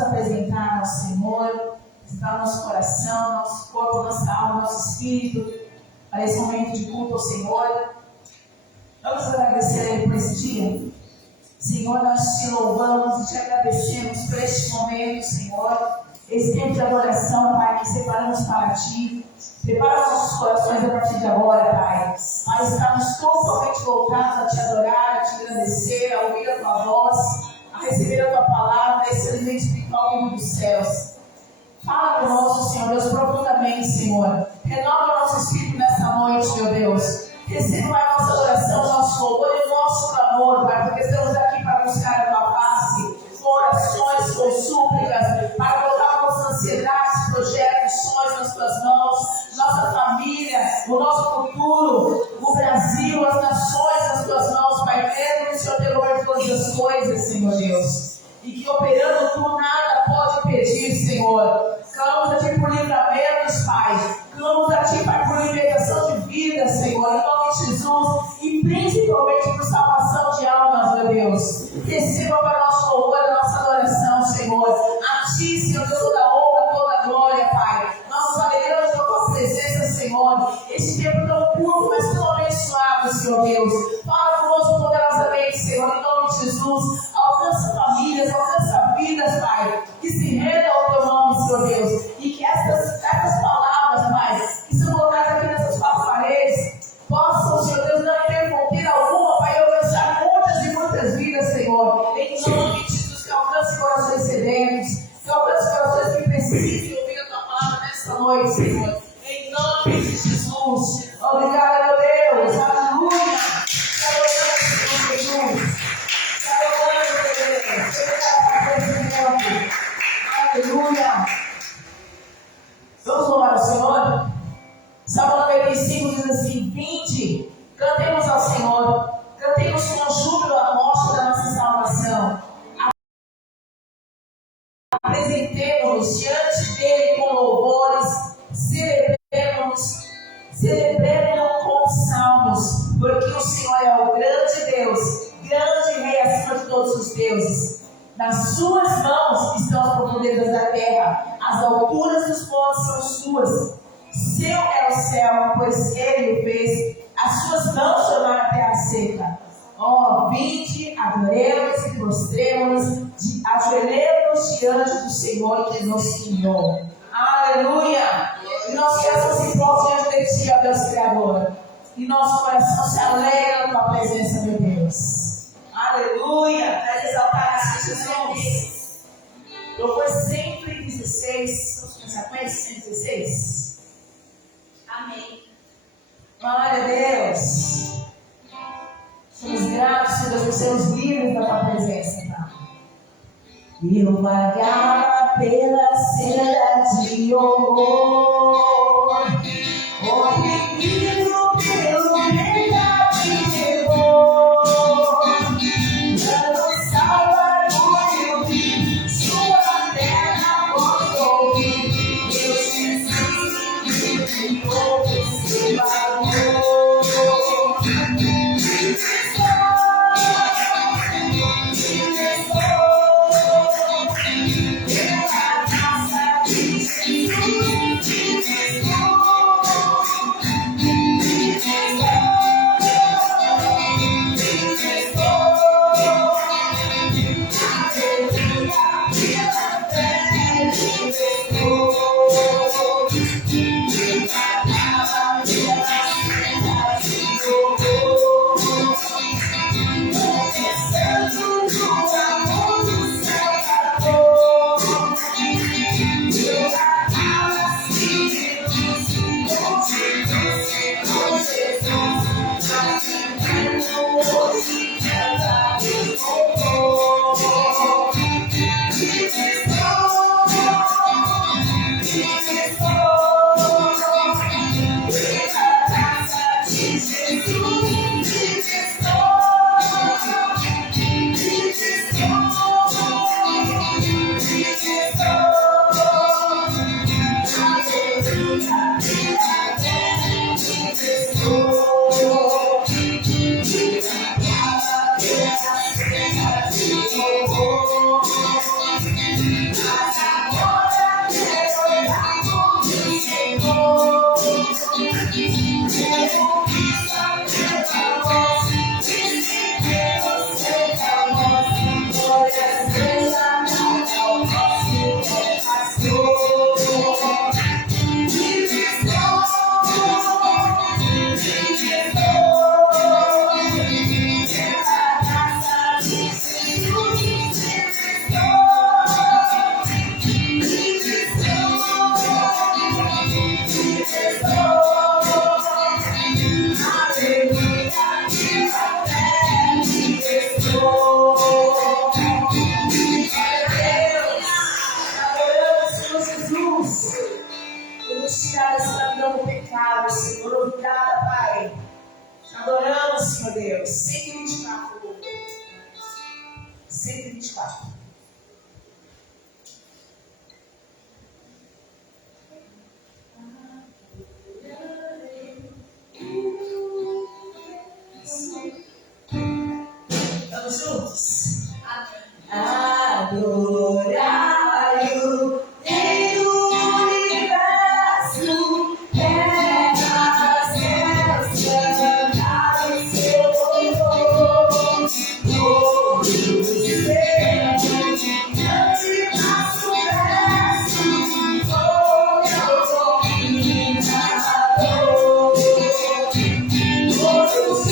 nos apresentar ao Senhor, apresentar o nosso coração, nosso corpo, nossa alma, nosso espírito, para esse momento de culto ao Senhor. Vamos agradecer a Ele por esse dia. Senhor, nós te louvamos e te agradecemos por este momento, Senhor. Esse tempo de adoração, Pai, que separamos para Ti. Prepara nossos corações a partir de agora, Pai. Pai, estamos totalmente voltados a Te adorar, a Te agradecer, a ouvir a Tua voz, a receber a Tua palavra, esse alimento espiritual vindo dos céus. Fala conosco, Senhor Deus, profundamente, Senhor. Renova o nosso espírito nessa noite, meu Deus. Receba a nossa adoração, o nosso louvor e o nosso clamor, Pai, porque estamos aqui para buscar a Tua face, com orações, com súplicas, para colocar nossas ansiedades, projetos, sonhos nas Tuas mãos, nossa família, o nosso futuro, o Brasil, as nações nas Tuas mãos, Pai. Crendo que o Senhor tem governo de todas as coisas, Senhor Deus, e que operando Tu nada pode impedir, Senhor. Clamamos a Ti por livramentos, Pai. Clamamos a Ti, Pai, por libertação de vida, Senhor, em nome de Jesus, e principalmente por salvação de almas, meu Deus. Receba para o nosso louvor a nossa adoração, Senhor. A Ti, Senhor Deus, toda a honra, toda a glória, Pai. Nós nos alegramos com a Tua presença, Senhor. Este tempo tão curto, mas tão abençoado, Senhor Deus. Fala conosco poderosamente, Senhor, em nome de Jesus. Alcança famílias, alcança vidas, Pai, que se rendam ao Teu nome, Senhor Deus. E que essas palavras, Pai, que são colocadas aqui nessas quatro paredes, possam, Senhor Deus, não interromper alguma, Pai, e alcançar muitas e muitas vidas, Senhor. Em nome de Jesus, que alcance corações sedentos, que alcance corações que precisem ouvir a Tua palavra nesta noite, Senhor. Em nome de Jesus. Obrigada, meu Deus. Aleluia. Aleluia. Vamos louvar o Senhor. Salmo 95 diz assim: Vinde, cantemos ao Senhor, cantemos com júbilo a mostra da nossa salvação. Apresentemos-nos diante dele com louvores, celebremos com salmos, porque o Senhor é o grande Deus, grande Rei acima de todos os deuses. Nas suas mãos estão as profundezas da terra, as alturas dos montes são suas. Seu é o céu, pois ele o fez, as suas mãos tornaram a terra seca. Vinde, adoremos e prostremos-nos, ajoelhemos diante do Senhor que nos criou. Aleluia! E nós queremos se prostrar diante de Ti, ó Deus Criador. E nosso coração se alegra na Tua presença, meu Deus. Aleluia! Para exaltar as Jesus. Louvor 116. Vamos começar com esse 116? Amém. Glória a Deus. Somos gratos, Senhor Deus, por sermos livres da Tua presença, tá? E eu vagava pela cena de horror, oprimido pelo verdade e temor. Dando salvador eu vi, sua terra posso ouvir. Deus Jesus me enviou esse valor. Obrigada, Pai. Te adoramos, Senhor Deus. 124. 124. Vamos juntos? Adorai-o, Rei do universo, terra, céus, cantar o seu louvor. Todos os céus, ante nosso verso, todo o dominador. Todos os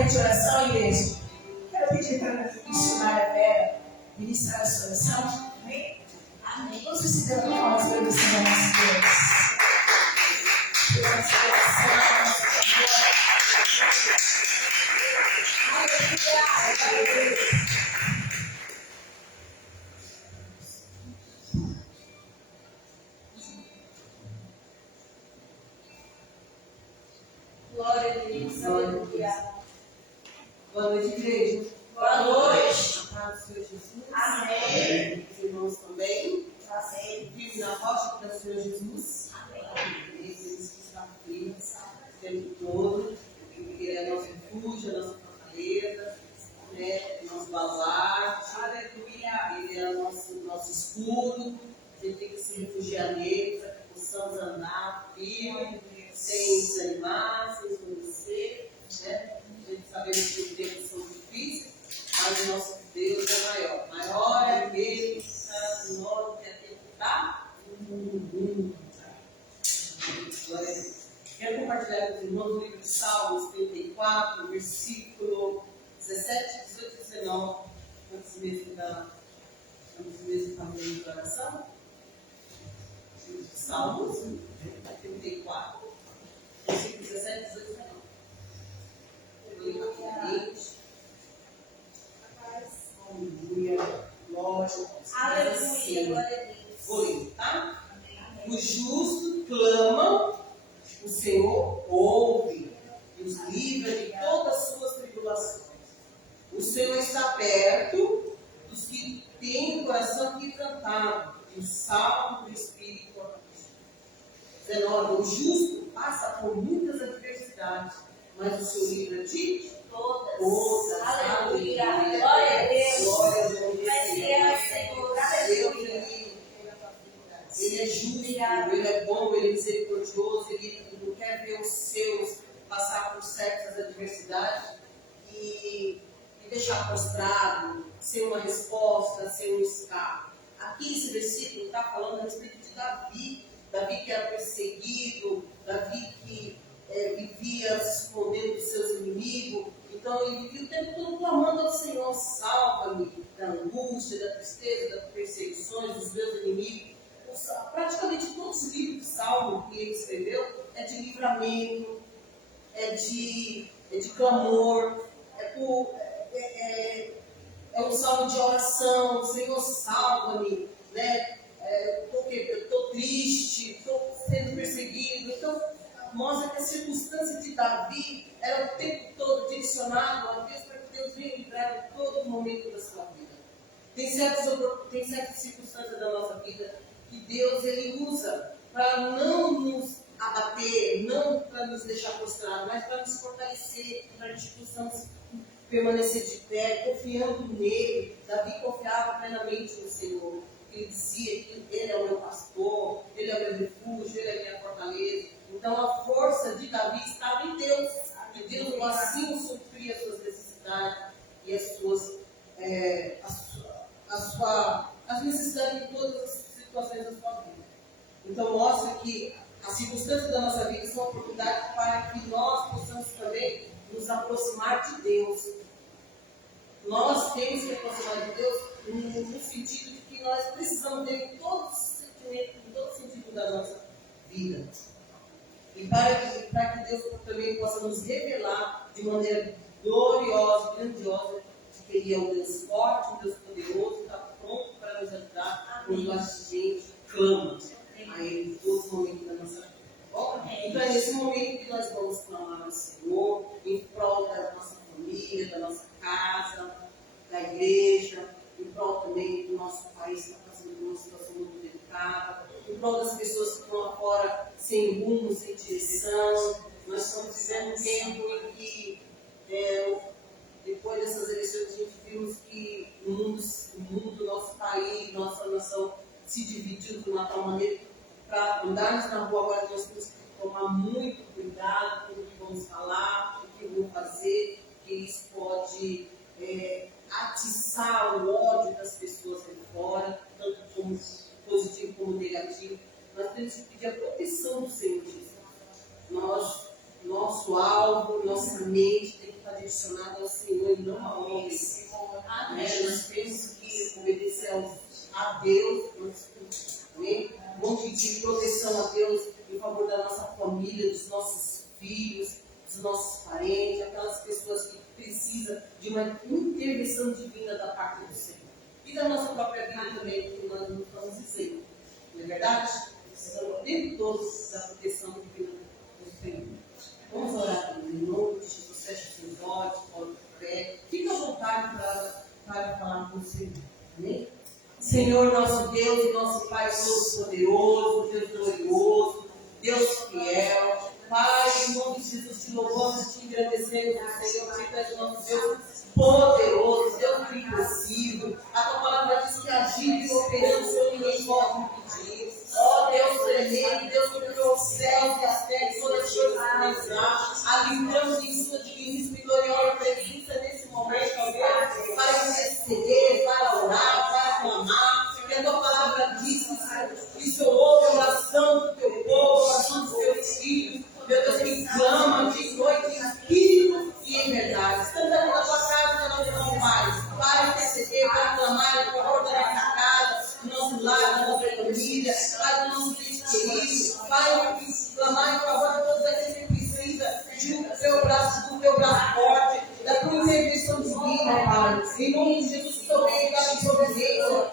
momento de oração, igreja, quero pedir para a missionária Vera ministrar a sua oração. Amém? Amém. Vamos receber a palmas para agradecer a nosso Deus. Pela nossa oração, nosso amor. Aleluia. Glória a Deus. Aleluia. Boa noite, igreja. Boa noite. A paz do Senhor Jesus. Amém. Os irmãos também. Amém. Vive na rocha do Senhor Jesus. Amém. Eles que estão firmes o tempo todo. Ele é nosso refúgio, a nossa fortaleza, né? Nosso baluarte. Aleluia. Ele é o nosso escudo. A gente tem que se refugiar nele para que possamos andar firme, sem desanimar, sem esmorecer, né? A gente sabemos que os tempos são difíceis, mas o nosso Deus é maior. Maior é aquele que está no nome que aquele que está no mundo. Glória a Deus. Quero compartilhar com os irmãos o livro de Salmos 34, versículo 17, 18 e 19, antes mesmo fazer a oração. Salmos 34, versículo 17, 18 e 19. Aleluia. Glória. Aleluia. Glória a Deus. Vou ler, tá? Os justos clamam, o Senhor ouve e os livra de todas as suas tribulações. O Senhor está perto dos que têm o coração quebrantado e o salvo do Espírito. 19. O justo passa por muitas adversidades, mas o Senhor livra de todas. Aleluia. Glória a Deus. Glória a Deus. Mas é, Senhor. Aleluia. Ele é justo, Ele é bom, Ele é misericordioso, Ele não quer ver os seus passar por certas adversidades e deixar prostrado, sem uma resposta, sem um escape. Aqui esse versículo está falando a respeito de Davi. Davi que era perseguido, Davi que vivia se escondendo dos seus inimigos. Então ele vivia o tempo todo clamando ao Senhor: salva-me da angústia, da tristeza, das perseguições dos meus inimigos. Praticamente todos os livros de Salmo que ele escreveu é de livramento, é de clamor, é um salmo de oração. Senhor, salva-me, né? Eu estou triste, estou sendo perseguido. Então, mostra que a circunstância de Davi era o tempo todo direcionado a Deus, para que Deus venha livrar em todo momento da sua vida. Tem certas circunstâncias da nossa vida que Deus ele usa para não nos abater, não para nos deixar prostrados, mas para nos fortalecer, para que possamos permanecer de pé, confiando nele. Davi confiava plenamente no Senhor. Ele dizia que Ele é o meu pastor, Ele é o meu refúgio, Ele é a minha fortaleza. Então a força de Davi estava em Deus. E Deus assim supria as suas necessidades e as necessidades de todas as situações da sua vida. Então mostra que as circunstâncias da nossa vida são uma oportunidade para que nós possamos também nos aproximar de Deus. Nós temos que aproximar de Deus no sentido de que nós precisamos dele em todos os sentimentos, em todo sentido da nossa vida. E para que Deus também possa nos revelar de maneira gloriosa, grandiosa, de que Ele é um Deus forte, um Deus poderoso, está pronto para nos ajudar quando a gente clama a Ele em todos os momentos da nossa vida. Bom, então é nesse momento que nós vamos clamar ao Senhor em prol da nossa família, da nossa casa, da igreja, em prol também do nosso país que está passando por uma situação muito delicada, em prol das pessoas que estão lá fora sem rumo, sem direção. Nós estamos vivendo um tempo em que, depois dessas eleições, a gente vimos que o mundo, nosso país, nossa nação se dividiu de uma tal maneira que para andarmos na rua agora nós temos que tomar muito cuidado com o que vamos falar, o que vamos fazer, que isso pode atiçar o ódio das pessoas ali fora, tanto como positivo como negativo. Nós temos que pedir a proteção do Senhor Jesus. Nosso alvo, nossa mente tem que estar direcionada ao Senhor e não a homens. Nós temos que obedecer a Deus. Vamos pedir proteção a Deus em favor da nossa família, dos nossos filhos, dos nossos parentes, aquelas pessoas que precisam de uma intervenção divina da parte do Senhor. E da nossa própria vida também, porque nós não estamos dizendo. Não é verdade? Precisamos o tempo todo da proteção divina do Senhor. Vamos orar em nome de Jesus. Feche seus olhos, coloque o pé. Fica à vontade para falar com o Senhor. Amém? Senhor, nosso Deus e nosso Pai Todo-Poderoso, Deus glorioso, Deus fiel. Pai, em nome de Jesus, te louvamos e te agradecemos, Senhor, porque tu és nosso Deus poderoso, Deus impossível. A tua palavra diz que agindo e operando, Senhor, ninguém pode impedir. Ó Deus tremendo, Deus que criou os céus e as terras, todas as coisas que nos dá, habitamos em sua diviníssima e gloriosa presença nesse momento, ó Deus, para interceder, para orar, para clamar, porque a tua palavra diz que o Senhor ouve a oração do teu povo, a oração dos teus filhos, meu Deus, que clama de noite em espírito e em verdade. Estamos aqui na tua casa, nós estamos para interceder, para clamar em favor da nossa casa, do nosso lar, da nossa família, para o nosso querido, para clamar em favor de todos aqueles que precisam do teu braço forte, da tua intervenção divina, Pai. Em nome de Jesus, que eu venho dar providência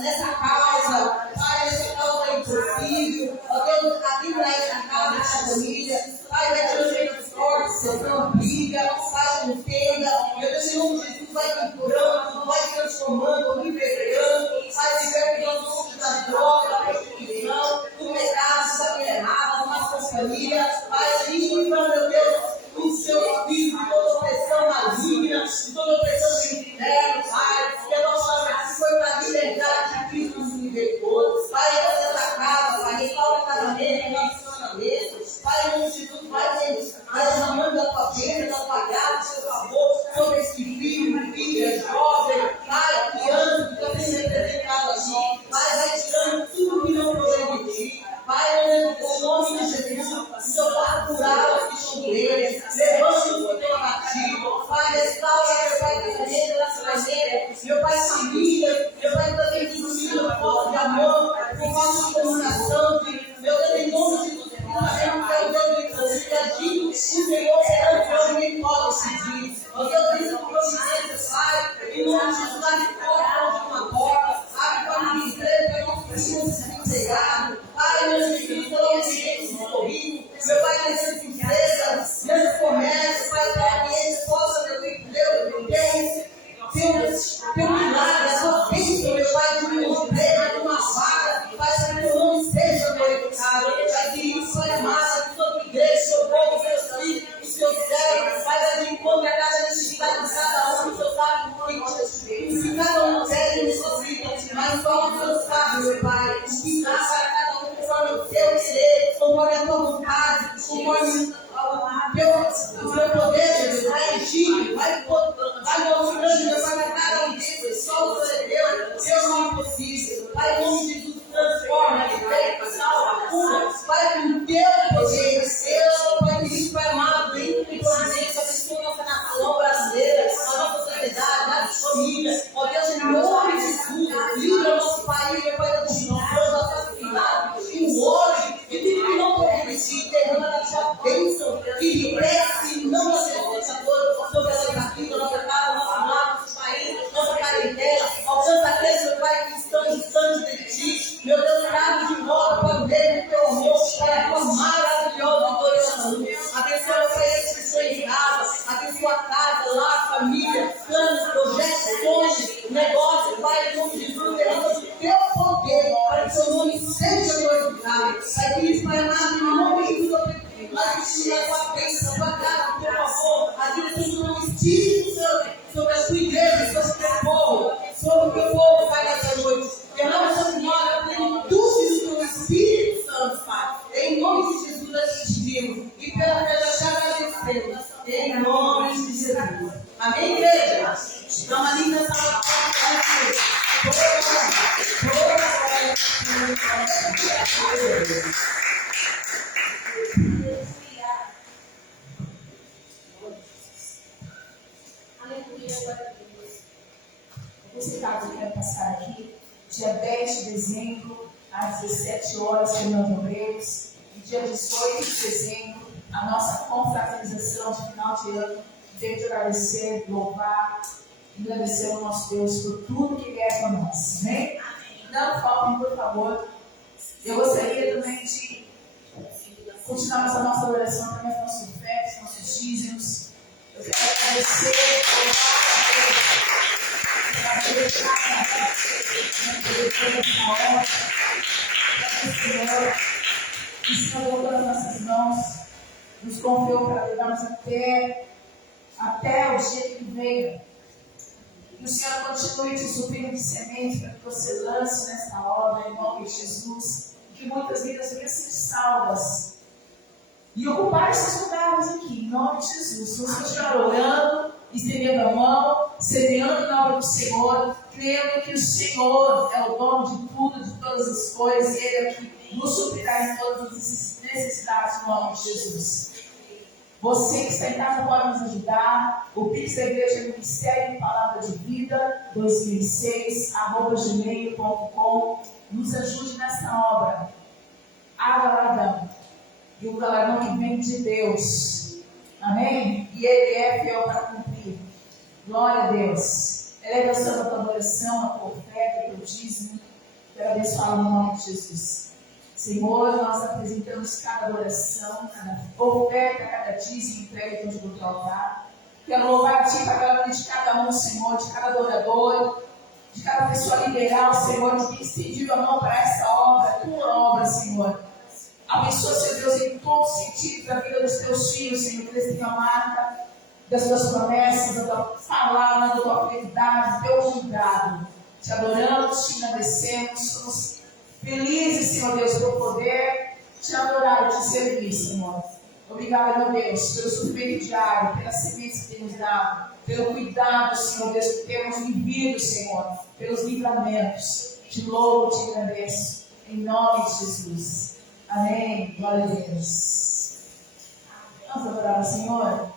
nessa causa, Pai, nessa causa impossível. Ó Deus, abriu para essa casa, essa família. Pai, vai te jeito forte, Senhor, não briga, Pai, não entenda. Meu Deus, em nome de Jesus, vai curando, vai transformando, liberando. Pai, liberando da droga, da prostituição, do pecado, da errada, da nossa família. Pai, livra, meu Deus, o seu filho de toda opressão maligna, de toda opressão do inferno, Pai, que a nossa palavra foi para a liberdade de Cristo nos libertou. Pai, essa casa, Pai, restaura o casamento, relacionamento. Pai, em nome de Jesus, vai derramando a tua bênção, da tua graça, do seu favor sobre esse filho, filha, jovem, Pai, criança que está sendo representado aqui. Pai, vai tirando tudo que não provém de ti. Pai, em nome de Jesus, o Senhor vai curar os que estão doentes, levanta o teu abatido. Pai, restaura, meu Pai, relacionamento, meu Pai, família, meu Pai, também que nos tira força de amor, com falta de comunicação, meu Deus, em nome de Jesus. O Senhor é o que pode decidir. O Deus diz que providência, Pai, em nome de Jesus, abre porta de uma porta, abre para o emprego, para nós precisamos ser empregados. Pai, meu Deus, pelo ambiente corrido, meu Pai, nessas empresas, nesse comércio, Pai, para que eles possam, meu Deus, ter um milagre, a sua bênção, meu Pai, de um emprego, de uma vaga, Pai, para que o nome seja glorificado. Pai, que isso é amado, que toda igreja, seu povo, seus filhos, os seus servos, Pai, vai de encontro a cada necessidade de cada um, o Senhor sabe o que cada um pede e necessita, mas só o Senhor sabe, meu Pai, o que dá para cada um conforme o teu querer, conforme a tua vontade, conforme o teu poder, Jesus, vai enchendo, vai mostrando, meu Pai, para cada um deles, só o Senhor é Deus, Deus não é impossível. Pai, em nome de Jesus, transforma, liberta, salva, cura, Pai, com o teu poder, eu, Pai querido, Pai amado, em presidência, abençoa a nossa nação brasileira, a nossa sociedade, a nossa família, ó Deus, em nome de Jesus, livra o nosso país, meu Pai, da corrupção, da assassinato, o ódio, e tudo que não permitir, derrama da sua bênção, que cresce, não a ser forçador, sobre a nossa vida, nossa casa, nosso lar, nosso país, nossa parentela, alcança aqueles, meu Pai, que estão distantes de ti, meu Deus, traga de volta para o meio do teu amor, para a tua maravilhosa e gloriosa luz. Abençoa, meu Pai, esses que estão em casa, abençoa a casa, lá, família, planos, projetos, sonhos, negócios, Pai, em nome de Jesus, derrama o teu poder, para que o seu nome seja glorificado. Pai, que isso, Pai amado, em nome de Jesus, mas que a tua bênção, a tua graça, o teu favor, a direção do Espírito Santo sobre a tua igreja, sobre o teu povo, sobre o teu povo, Pai, nessa noite. Derrama sobre nós a plenitude do teu Espírito Santo, Pai. Em nome de Jesus, nós te pedimos. E pela fé nós te agradecemos. Em nome de Jesus. Amém, igreja? Dá uma linda salva para Os recados que eu quero passar aqui. Dia 10 de dezembro, às 17 horas, Fernando Obreiros. E dia 18 de dezembro, a nossa confraternização de final de ano. Venho te agradecer, louvar, agradecer ao nosso Deus por tudo que Ele é para nós. Amém? Não faltem, por favor. Eu gostaria também de continuarmos a nossa oração através dos nossos ofertas, nossos dízimos. Eu quero agradecer, o Senhor colocou nas nossas mãos, nos confiou para levarmos até o dia que venha. Que o Senhor continue te suprindo de sementes para que você lance nesta obra, em nome de Jesus. Que muitas vidas venham ser salvas. E ocupar esses lugares aqui, em nome de Jesus. Vamos continuar orando, estendendo a mão, semeando na obra do Senhor, crendo que o Senhor é o dono de tudo, de todas as coisas, e Ele é que nos suprirá em todas as necessidades, em nome de Jesus. Você que está em casa pode nos ajudar. O Pix da Igreja é Ministério Palavra de Vida 2006@gmail.com. Nos ajude nessa obra. Galardão. E o galardão que vem de Deus. Amém? E Ele é fiel para cumprir. Glória a Deus. Eleva a sua adoração, a tua oferta, o teu dízimo. Quero abençoar no nome de Jesus. Senhor, nós apresentamos cada adoração, cada oferta, cada dízimo entregue diante do teu altar. Quero louvar a Ti para a vida de cada um, Senhor, de cada adorador, de cada pessoa liberal, Senhor, de ter estendido a mão para essa obra, a tua obra, Senhor. Abençoa, Senhor Deus, em todos os sentidos da vida dos teus filhos, Senhor, que eles tenham a marca das tuas promessas, da tua palavra, da tua fidelidade, do teu cuidado. Te adoramos, te agradecemos, somos felizes, Senhor Deus, por poder te adorar e te servir, Senhor. Obrigada, meu Deus, pelo sofrimento diário, pelas sementes que temos dado, pelo cuidado, Senhor Deus, que temos vivido, Senhor, pelos livramentos. Te louvo, te agradeço, em nome de Jesus. Amém. Glória a Deus. Vamos adorar o Senhor?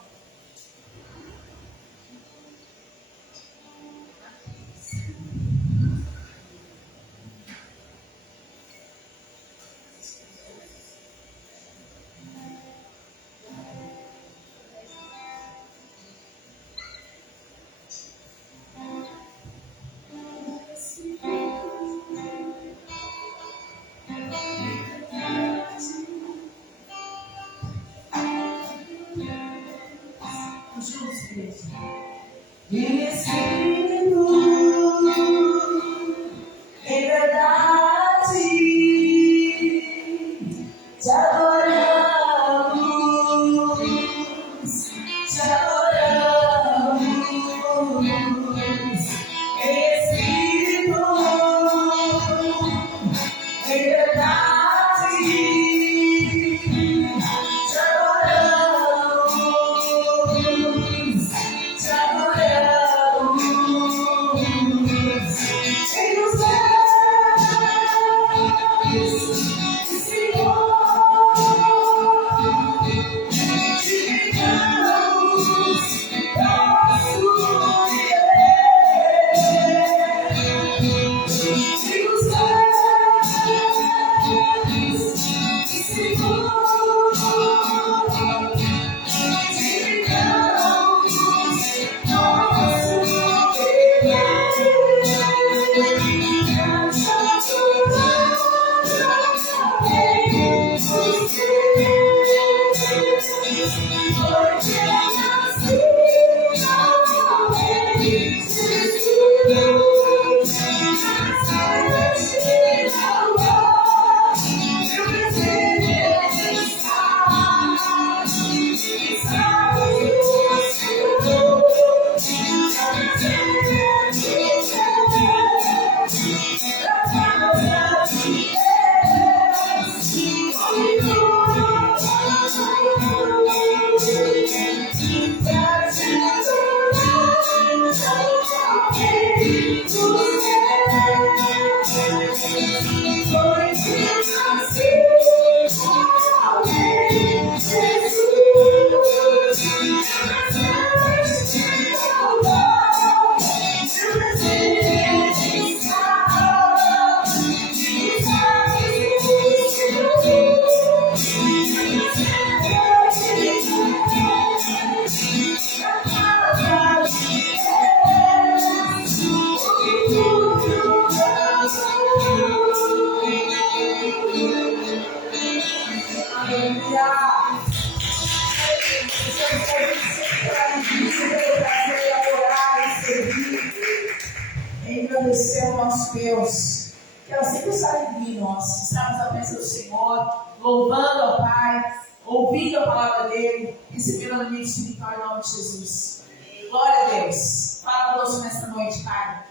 Engrandecer o nosso Deus, que ela sempre sabe de nós, estamos na presença do Senhor, louvando ao Pai, ouvindo a palavra dele, recebendo a alimento espiritual em nome de Jesus. Glória a Deus. Fala conosco nesta noite, Pai.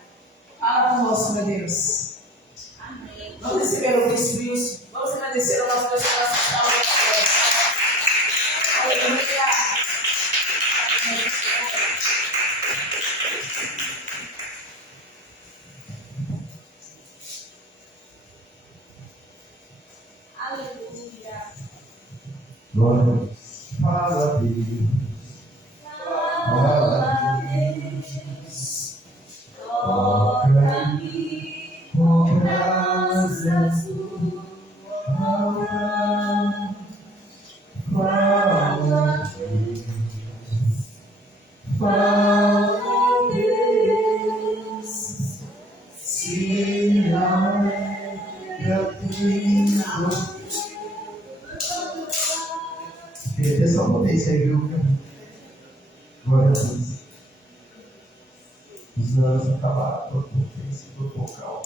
Fala conosco, meu Deus. Amém. Vamos receber o Cristo Deus. Vamos agradecer ao nosso Deus pela nossa palavra. Aleluia. Aleluia. Glória a Deus. Fala, Deus. Fala, Deus. Toca-me com brasas tua palavra. Fala, Deus. Fala, Deus. Se alegra Deus. Essa potência aí, viu? Glória a Deus. Os anos acabaram, toda potência, todo vocal.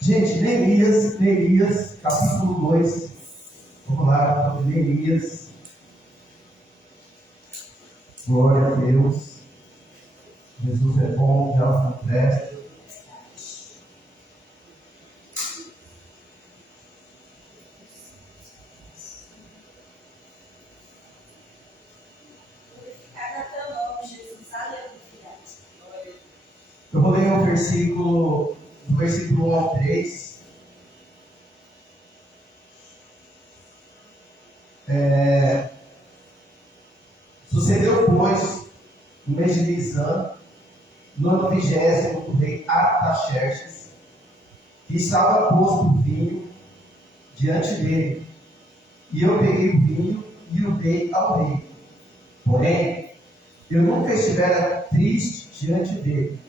Gente, Neemias, capítulo 2. Vamos lá, Neemias. Glória a Deus. Jesus é bom, já não presta. Eu vou ler o versículo 1 ao 3. Sucedeu, pois, no mês de Nisan, no ano 20º do rei Artaxerxes, que estava posto o vinho diante dele. E eu peguei o vinho e o dei ao rei. Porém, eu nunca estivera triste diante dele.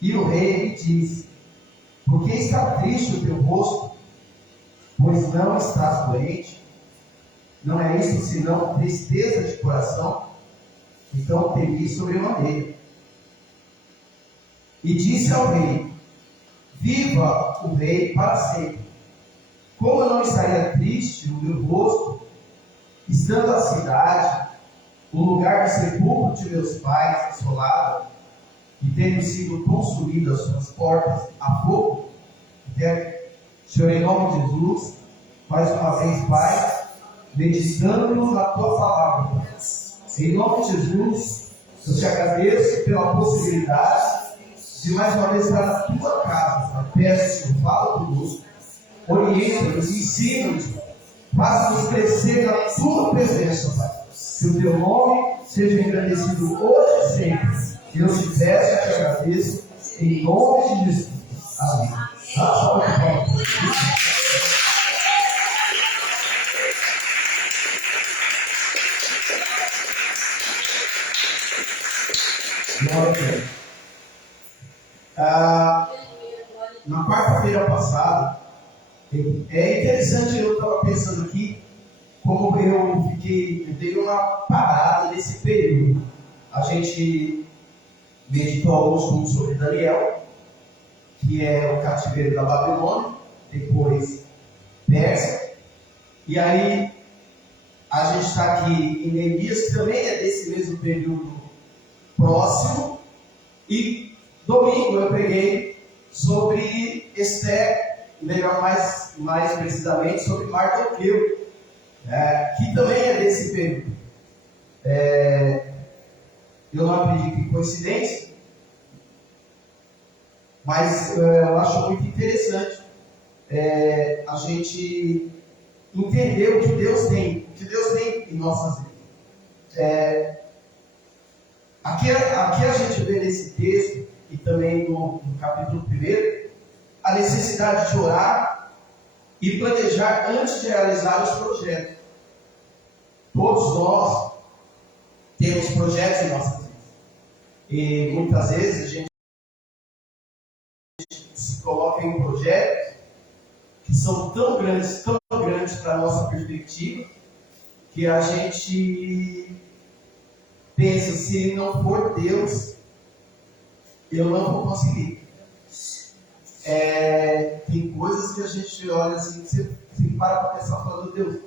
E o rei lhe disse: por que está triste o teu rosto? Pois não estás doente? Não é isso senão tristeza de coração? Então temi sobremaneira. E disse ao rei: viva o rei para sempre. Como não estaria triste o meu rosto, estando a cidade, o lugar do sepulcro de meus pais assolado, e tendo sido consumidas as suas portas a fogo? Senhor, em nome de Jesus, mais uma vez, Pai, meditando na tua palavra, em nome de Jesus, eu te agradeço pela possibilidade de mais uma vez estar na tua casa. Pai. Peço, Senhor, fala conosco, orienta-nos, ensina-nos, faça-nos crescer na tua presença, Pai. Que o teu nome seja engrandecido hoje e sempre. Eu te peço e te agradeço, em nome de Jesus. Amém. Na quarta-feira passada, é interessante, eu estava pensando aqui, como eu dei uma parada nesse período. A gente meditou alguns pontos sobre Daniel, que é o cativeiro da Babilônia, depois Pérsia, e aí a gente está aqui em Neemias, que também é desse mesmo período próximo, e domingo eu preguei sobre Esther, melhor mais precisamente sobre Mardoqueu, que também é desse período. Eu não acredito em coincidência, mas eu acho muito interessante a gente entender o que Deus tem em nossas vidas. Aqui a gente vê nesse texto, e também no capítulo 1, a necessidade de orar e planejar antes de realizar os projetos. Todos nós temos projetos em nossas vidas. E muitas vezes a gente se coloca em projetos que são tão grandes para a nossa perspectiva, que a gente pensa, se não for Deus, eu não vou conseguir. Tem coisas que a gente olha assim, você para pensar, falando, Deus, o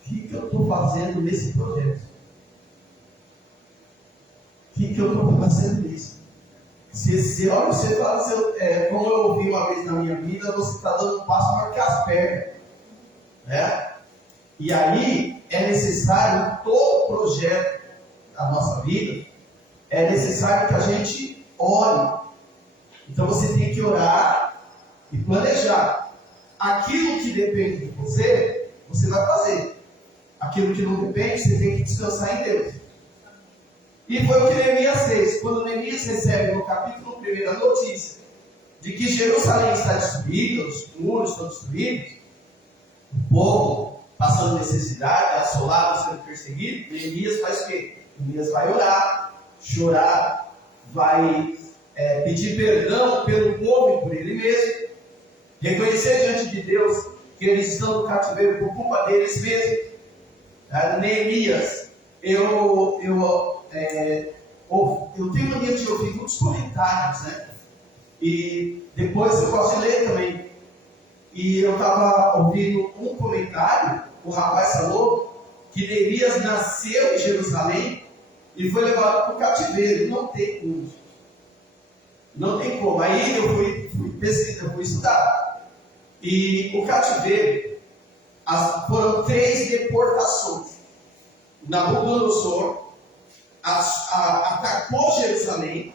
que eu estou fazendo nesse projeto? O que eu estou fazendo nisso? Você olha, você fala, como eu ouvi uma vez na minha vida, você está dando um passo maior que as pernas. Né? E aí é necessário, todo projeto da nossa vida, é necessário que a gente ore. Então você tem que orar e planejar. Aquilo que depende de você, você vai fazer. Aquilo que não depende, você tem que descansar em Deus. E foi o que Neemias fez. Quando Neemias recebe no capítulo 1 a notícia de que Jerusalém está destruída, os muros estão destruídos, o povo passando necessidade, assolado, sendo perseguido, Neemias faz o quê? Neemias vai orar, chorar, vai pedir perdão pelo povo e por ele mesmo, reconhecer diante de Deus que eles estão no cativeiro por culpa deles mesmos. Neemias, eu tenho mania de ouvir muitos comentários, né? E depois eu posso ler também. E eu estava ouvindo um comentário, o rapaz falou que Neemias nasceu em Jerusalém e foi levado para o cativeiro. Não tem como. Não tem como. Aí eu fui pesquisar, eu fui estudar. E o cativeiro, foram 3 deportações. Nabucodonosor atacou Jerusalém,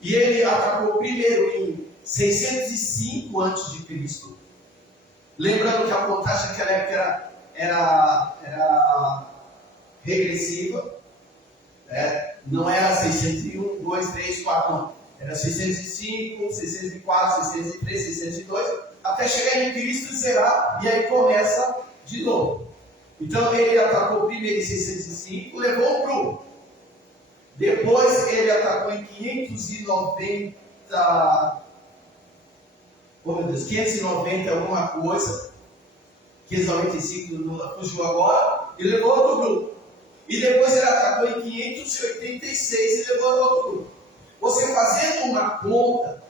e ele atacou primeiro em 605 a.C. Lembrando que a contagem naquela época era regressiva, não era 601, 2, 3, 4, não. Era 605, 604, 603, 602, até chegar em Cristo e zerar, e aí começa de novo. Então ele atacou primeiro em 605, levou um grupo. Depois ele atacou em 590, 590 alguma coisa, 595, fugiu agora, e levou outro grupo. E depois ele atacou em 586 e levou outro grupo. Você fazendo uma conta,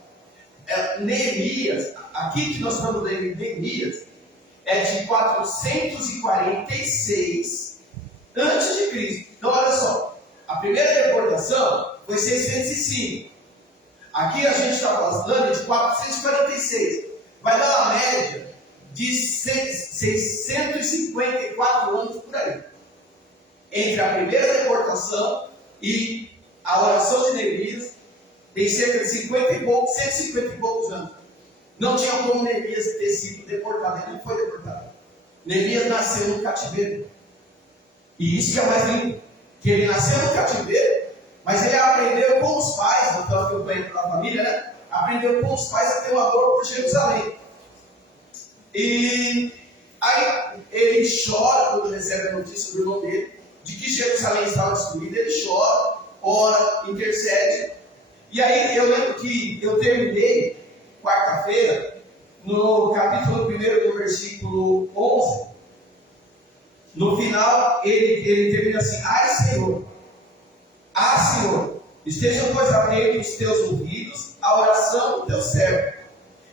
Neemias, aqui que nós estamos lendo Neemias, é de 446 a.C. Então olha só, a primeira deportação foi 605. Aqui a gente está falando de 446. Vai dar uma média de 654 anos por aí. Entre a primeira deportação e a oração de Neemias, tem cerca de 150 e poucos anos. Não tinha como Neemias ter sido deportado. Ele não foi deportado. Neemias nasceu no cativeiro. E isso que é mais lindo. Que ele nasceu no cativeiro, mas ele aprendeu com os pais, então que eu conheço da família, né? Aprendeu com os pais a ter um amor por Jerusalém. E aí ele chora quando recebe a notícia do irmão dele, de que Jerusalém estava destruída. Ele chora, ora, intercede. E aí eu lembro que eu terminei quarta-feira no capítulo 1 do versículo 11. No final ele termina assim: Senhor, estejam pois atentos os teus ouvidos à oração do teu servo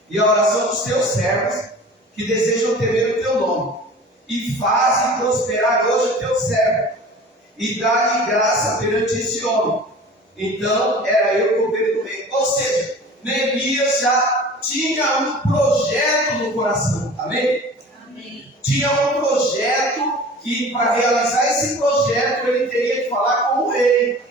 e à oração dos teus servos que desejam temer o teu nome, e faze prosperar hoje o teu servo, e dá-lhe graça perante esse homem. Então era eu copeiro do rei. Ou seja, Neemias já tinha um projeto no coração. Amém? Amém. Tinha um projeto, e para realizar esse projeto ele teria que falar com o rei.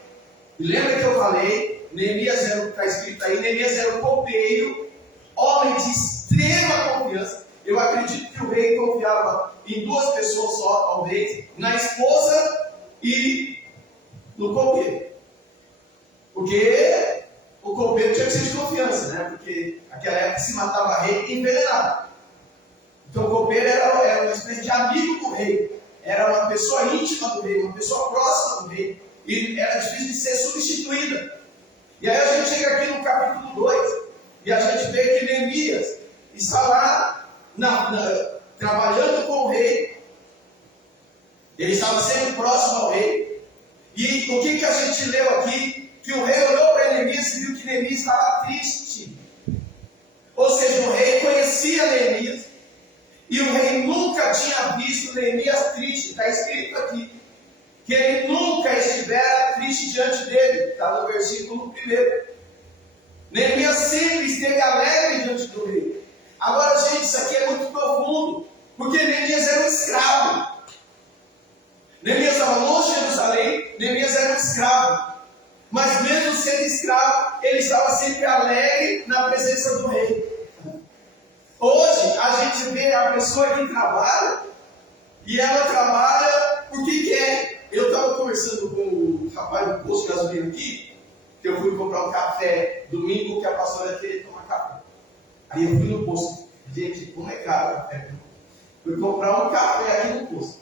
E lembra que eu falei, Neemias está escrito aí, Neemias era um copeiro, homem de extrema confiança. Eu acredito que o rei confiava em 2 pessoas só, talvez, na esposa e no copeiro. Porque o copeiro tinha que ser de confiança, né? Porque naquela época se matava rei envenenado. Então o copeiro era uma espécie de amigo do rei. Era uma pessoa íntima do rei, uma pessoa próxima do rei. e era difícil de ser substituída. E aí a gente chega aqui no capítulo 2, e a gente vê que Neemias está lá trabalhando com o rei. Ele estava sempre próximo ao rei. E o que a gente leu aqui? Que o rei olhou para Neemias e viu que Neemias estava triste. Ou seja, o rei conhecia Neemias. E o rei nunca tinha visto Neemias triste. Está escrito aqui. Que ele nunca estivera triste diante dele. Está no versículo 1. Neemias sempre esteve alegre diante do rei. Agora, gente, isso aqui é muito profundo. Porque Neemias era um escravo. Neemias estava longe de Jerusalém. Neemias era um escravo. Mas mesmo sendo escravo, ele estava sempre alegre na presença do rei. Hoje, a gente vê a pessoa que trabalha, e ela trabalha porque quer. Eu estava conversando com o rapaz do posto de gasolina aqui, que eu fui comprar um café domingo, que a pastora queria tomar café. Aí eu fui no posto. Gente, como é caro o café? Fui comprar um café aqui no posto.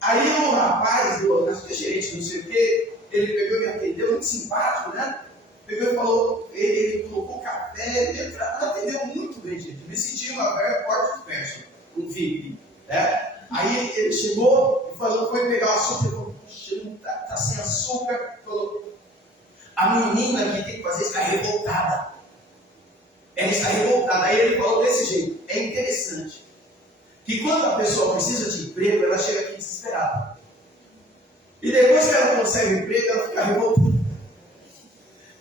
Aí o rapaz, acho que é gerente, não sei o quê, ele pegou e me atendeu, muito simpático, né? Pegou e falou, ele colocou café, ele atendeu muito bem, gente. Me senti uma porta de fashion, um VIP, né? Aí ele chegou e falou, foi pegar o açúcar, ele falou, puxa, tá sem açúcar. Falou, a menina que tem que fazer está revoltada. Ela está revoltada. Aí ele falou desse jeito, é interessante, que quando a pessoa precisa de emprego, ela chega aqui desesperada. E depois que ela consegue emprego, ela fica revoltada.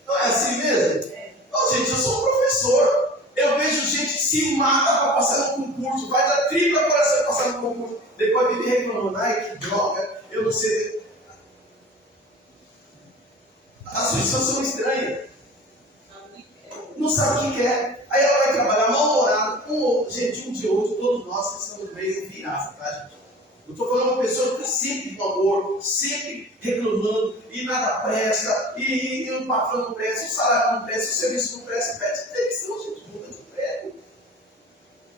Não é assim mesmo? Não, gente, eu sou professor. Eu vejo gente que se mata para passar no concurso, vai dar tripla coração para passar no concurso. Depois vive reclamando, ai que droga, eu não sei. As pessoas são estranhas. Não sabe o que quer. Aí ela vai trabalhar mal-humorada. Gente, um dia ou outro, todos nós estamos meio em viraça, tá, gente? Eu estou falando de uma pessoa que está sempre com amor, sempre reclamando, e nada presta, e o patrão não presta, o salário não presta, o serviço não presta, pede demissão, gente, muda de emprego.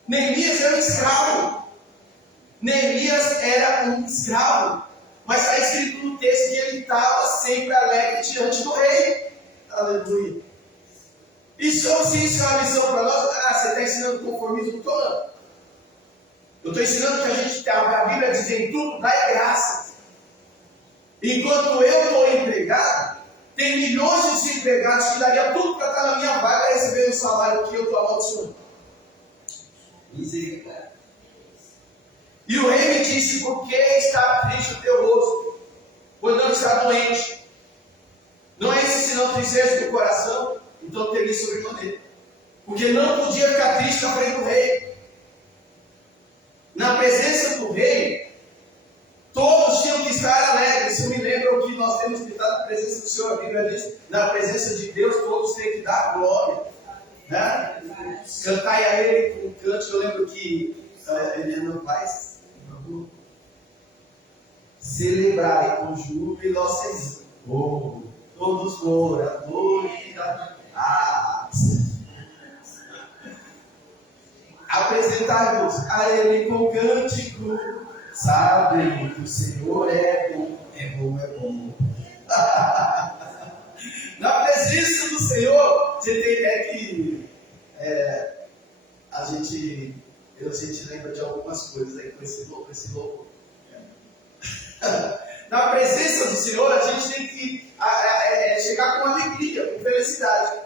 Neemias era um escravo. Neemias era um escravo. Mas está escrito no texto que ele estava sempre alegre diante do rei. Aleluia. Isso é uma missão para nós. Você está ensinando conformismo? Estou não. Eu estou ensinando que a Bíblia diz em tudo, dai graças. Enquanto eu estou empregado, tem milhões de desempregados que daria tudo para estar na minha vaga recebendo o salário que eu estou amaldiçoando. Misericórdia. E o rei me disse, por que está triste o teu rosto, quando não está doente? Não é esse senão tristeza do coração? Então temi sobremaneira. Porque não podia ficar triste na frente do rei. Na presença do rei, todos tinham que estar alegres. Se eu me lembro que nós temos que estar na presença do Senhor, a Bíblia diz, na presença de Deus, todos têm que dar glória. Né? Cantai a Ele com um canto. Eu lembro que ele não faz. Celebrai com júbilo ao Senhor, todos oradores da arte. Apresentai-vos a Ele com cântico, sabem que o Senhor é bom, é bom, é bom. Na presença do Senhor, você tem que a gente lembra de algumas coisas aí com esse louvor. Na presença do Senhor, a gente tem que chegar com alegria, com felicidade.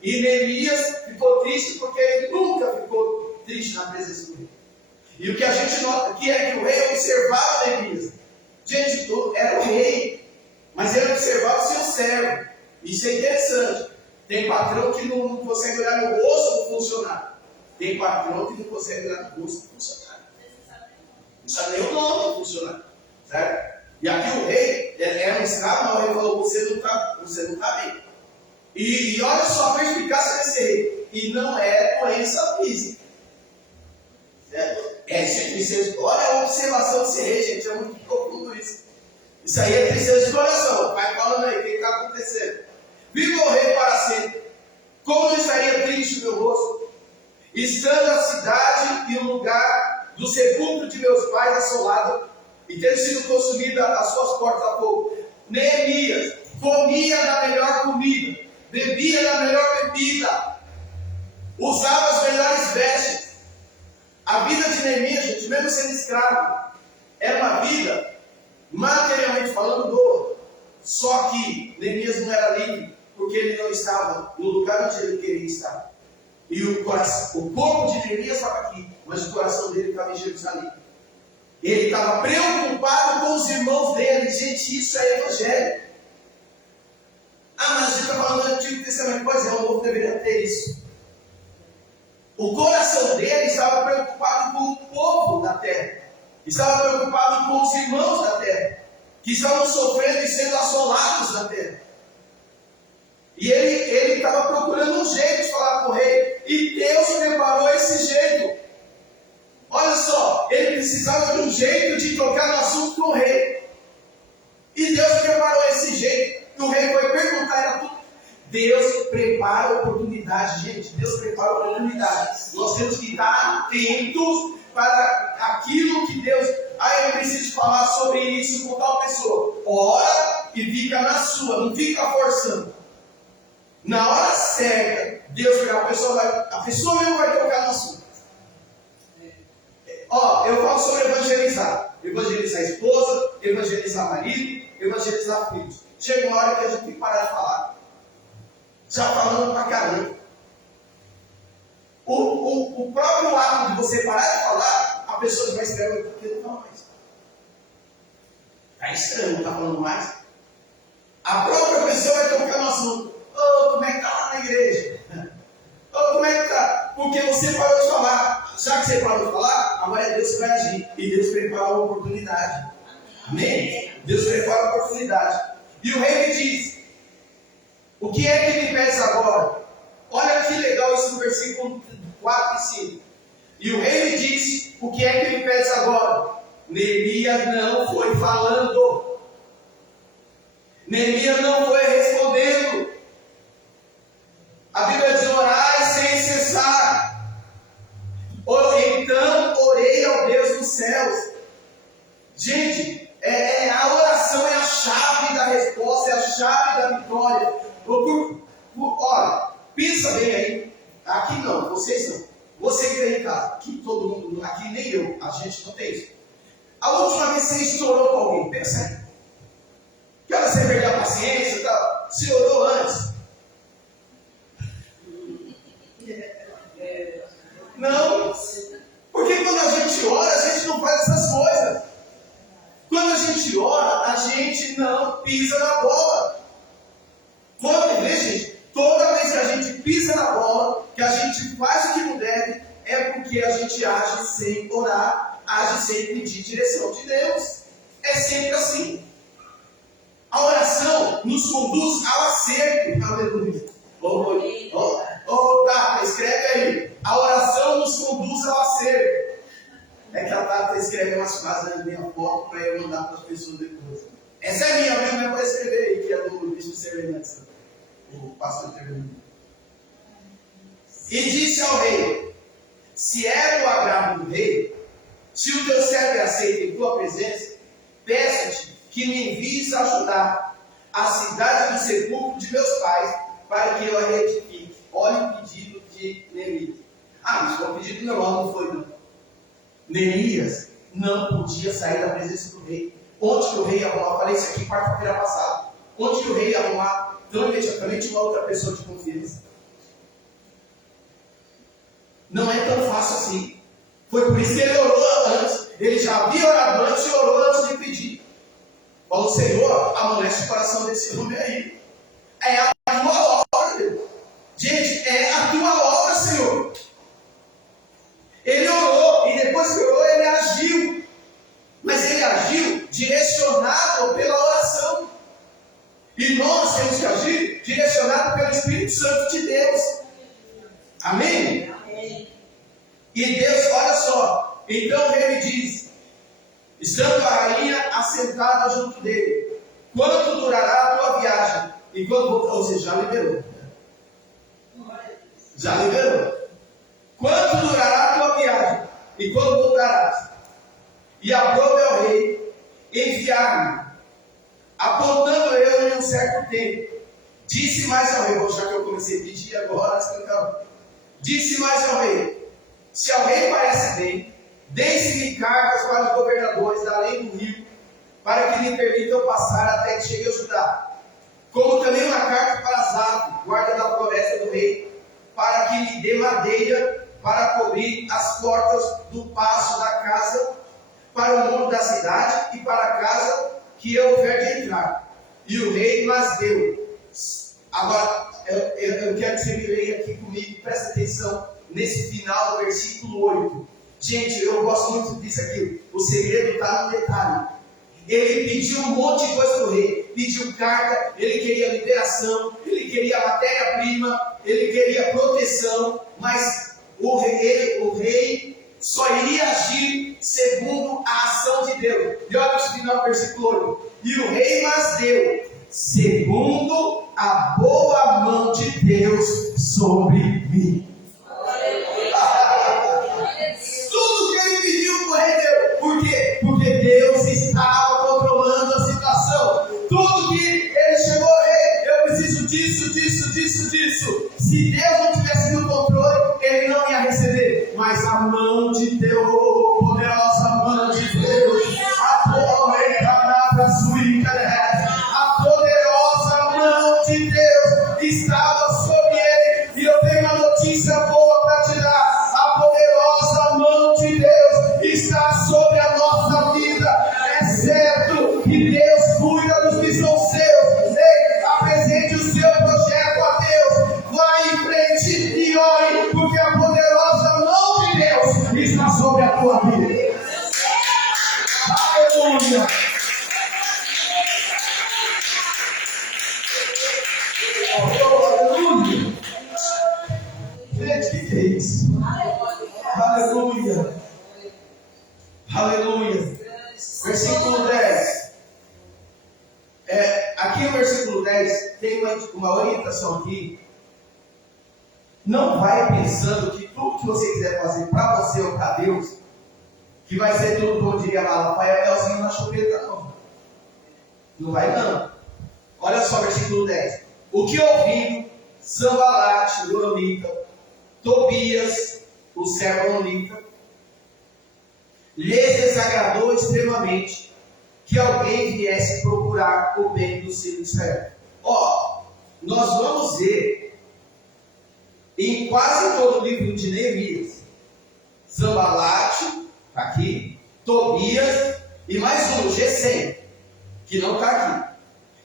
E Neemias ficou triste porque ele nunca ficou triste na presença do rei. E o que a gente nota aqui é que o rei observava Neemias. Gente, era o rei, mas ele observava o seu servo. Isso é interessante. Tem patrão que não consegue olhar no rosto do funcionário. Tem patrão que não consegue olhar no rosto do funcionário. Não sabe nem o nome do funcionário. Certo? E aqui o rei era um escravo, mas o rei falou, você não está bem. E olha só a perspicácia desse rei. E não é doença física. Certo? Olha a observação desse rei, gente. É muito profundo isso. Isso aí é tristeza de coração. Vai falando aí, o que está acontecendo? Viva o rei para sempre. Como não estaria triste o meu rosto? Estando a cidade e o lugar do sepulcro de meus pais assolado, e tendo sido consumida as suas portas a fogo. Neemias comia da melhor comida, bebia da melhor bebida, usava as melhores vestes. A vida de Neemias, gente, mesmo sendo escravo, era uma vida, materialmente falando, boa. Só que Neemias não era livre, porque ele não estava no lugar onde ele queria estar. E o corpo de Neemias estava aqui, mas o coração dele estava em Jerusalém. Ele estava preocupado com os irmãos dele. Gente, isso é evangelho. Ah, mas a gente está falando do Antigo Testamento. Pois é, o novo deveria ter isso. O coração dele estava preocupado com o povo da terra. Estava preocupado com os irmãos da terra, que estavam sofrendo e sendo assolados da terra. E ele estava procurando um jeito de falar com o rei. E Deus preparou esse jeito. Olha só, ele precisava de um jeito de tocar no assunto com o rei. E Deus preparou esse jeito. E o rei foi perguntar, era tudo. Deus prepara oportunidade, gente. Deus prepara oportunidade. Nós temos que estar atentos para aquilo que Deus... Ah, eu preciso falar sobre isso com tal pessoa. Ora e fica na sua, não fica forçando. Na hora certa, Deus a pessoa mesmo vai tocar no assunto. Ó, eu falo sobre evangelizar. Evangelizar a esposa, evangelizar marido, evangelizar filhos. Chega uma hora que a gente tem que parar de falar. Já falando pra caramba. O próprio ato de você parar de falar, a pessoa vai escrever porque não fala mais. Está estranho, não está falando mais. A própria pessoa vai tocar no assunto. Como é que está lá na igreja? Como é que está? Porque você parou de falar. Já que você parou de falar, agora é Deus que vai agir. E Deus prepara a oportunidade. Amém? Deus prepara a oportunidade. E o rei me diz: o que é que me pedes agora? Olha que legal isso no versículo 4 e 5. E o rei me disse: o que é que me pedes agora? Neemias não foi falando. Neemias não foi respondendo. A Bíblia diz: orai sem cessar. Então orei ao Deus dos céus. Gente, a oração é a chave da resposta, é a chave da vitória. Olha, pensa bem aí. Aqui não, vocês não. Você que tem em casa, aqui todo mundo, aqui nem eu, a gente não tem isso. A última vez que você estourou com alguém, pensa aí. Que hora você perdeu a paciência e tal? Você orou antes? Não. Porque quando a gente ora, a gente não faz essas coisas. Quando a gente ora, a gente não pisa na bola. Quando vê, gente, toda vez que a gente pisa na bola, que a gente faz o que não deve, é porque a gente age sem orar, age sem pedir direção de Deus. É sempre assim. A oração nos conduz ao acerto. Aleluia. Tata, escreve aí. A oração nos conduz ao acerto. É que a Tata escreve umas frases na minha foto para eu mandar para as pessoas depois. Essa é minha, mesmo é para escrever aí, que é do Bispo Serenança, o pastor Termino. E disse ao rei: se é do agrado do rei, se o teu servo é aceito em tua presença, peço-te que me envies ajudar a cidade do sepulcro de meus pais, para que eu a reedifique. Olha o pedido de Neemias. Mas foi um pedido normal, não foi não. Neemias não podia sair da presença do rei. Onde que o rei ia arrumar? Falei isso aqui quarta-feira passada. Onde que o rei ia arrumar tão imediatamente uma outra pessoa de confiança? Não é tão fácil assim. Foi por isso que ele orou antes. Ele já havia orado antes e orou antes de pedir. Falou: Senhor, amolece o coração desse homem aí. É a tua obra, Deus. Gente, é a tua obra, Senhor. Ele orou, e depois que orou, ele agiu. Mas ele agiu direcionado pela oração. E nós temos que agir direcionado pelo Espírito Santo de Deus. Amém? Amém. E Deus, olha só. Então o rei me diz, estando a rainha assentada junto dele: quanto durará a tua viagem? E quando voltar, ou seja, já liberou. Já liberou. Quanto durará a tua viagem? E quando voltarás? E aprove ao rei enviar-me, apontando certo tempo, disse mais ao rei, já que eu comecei a pedir agora, disse mais ao rei: se ao rei parece bem, deem-se-me cartas para os governadores da além do rio, para que me permitam passar até que chegue a Judá. Como também uma carta para Zaf, guarda da floresta do rei, para que me dê madeira para cobrir as portas do paço da casa, para o muro da cidade e para a casa que eu houver de entrar. E o rei mas deu. Agora, eu quero que você me leia aqui comigo, presta atenção nesse final do versículo 8. Gente, eu gosto muito disso aqui. O segredo está no detalhe. Ele pediu um monte de coisa para o rei. Pediu carta, ele queria liberação, ele queria matéria-prima, ele queria proteção, mas o rei só iria agir segundo a ação de Deus. E olha o final do versículo 8. E o rei mas deu, segundo a boa mão de Deus sobre mim. Tudo que ele pediu para o rei deu. Por quê? Porque Deus estava controlando a situação. Tudo que ele chegou, rei, eu preciso disso. Se Deus não tivesse no controle, ele não ia receber. Mas a mão de Deus, poderosa mão de Deus, a poderosa mão de Deus estava sobre ele. E eu tenho uma notícia boa para te dar. A poderosa mão de Deus está sobre a nossa vida. É certo que Deus cuida dos que são seus. Ei, apresente o seu projeto a Deus. Vá em frente e ore, porque a poderosa mão de Deus está sobre a tua vida. Aleluia! Aleluia! Gente, o que é isso? Aleluia! Aleluia! Versículo 10. Aqui no versículo 10 tem uma orientação aqui. Não vai pensando que tudo que você quiser fazer para você ou para Deus, que vai ser tudo, como diria lá, Rafaelzinho na chupeta, não. Não vai não. Olha só o versículo 10. O que ouviu Sanbalate, o Horonita, Tobias, o servo Horonita, lhes desagradou extremamente que alguém viesse procurar o bem do filho de Israel. Nós vamos ver em quase todo o livro de Neemias, Sanbalate, aqui, Tobias e mais um, Gesem, que não está aqui.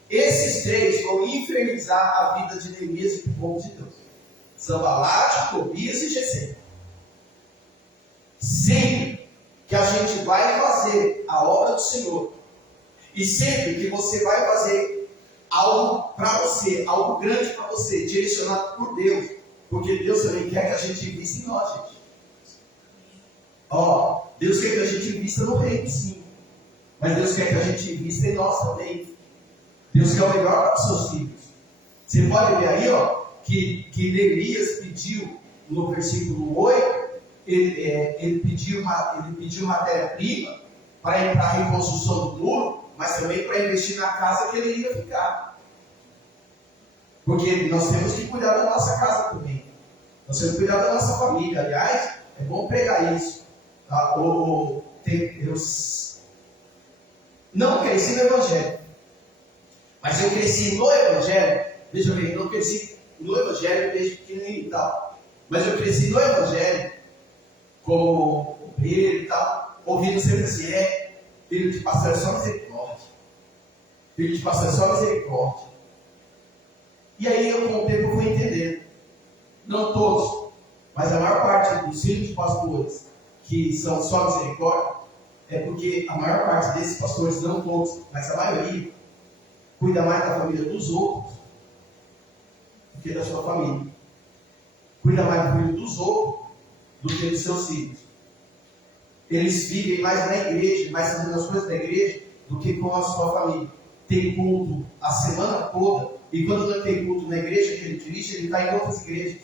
Esses três vão infernizar a vida de Neemias e do povo de Deus. Sanbalate, Tobias e Gesem. Sempre que a gente vai fazer a obra do Senhor, e sempre que você vai fazer algo para você, algo grande para você, direcionado por Deus, porque Deus também quer que a gente invista em nós, gente. Deus quer que a gente invista no reino, sim. Mas Deus quer que a gente invista em nós também. Deus quer o melhor para os seus filhos. Você pode ver aí, que Neemias pediu, no versículo 8, ele pediu matéria-prima para a reconstrução do muro, mas também para investir na casa que ele ia ficar. Porque nós temos que cuidar da nossa casa também. Nós temos que cuidar da nossa família. Aliás, é bom pegar isso. Tá? Eu não cresci no Evangelho. Mas eu cresci no Evangelho. Veja bem, eu não cresci no Evangelho desde pequenininho e tal. Mas eu cresci no Evangelho como obreiro e tal, ouvindo sempre assim, filho de pastor é só misericórdia. Filho de pastor é só misericórdia. E aí eu com o tempo fui entendendo. Não todos, mas a maior parte dos filhos de pastores que são só misericórdia, é porque a maior parte desses pastores, não todos, mas a maioria, cuida mais da família dos outros do que da sua família. Cuida mais da família dos outros do que dos seus filhos. Eles vivem mais na igreja, mais fazendo as coisas da igreja, do que com a sua família. Tem culto a semana toda, e quando não tem culto na igreja que ele dirige, ele está em outras igrejas.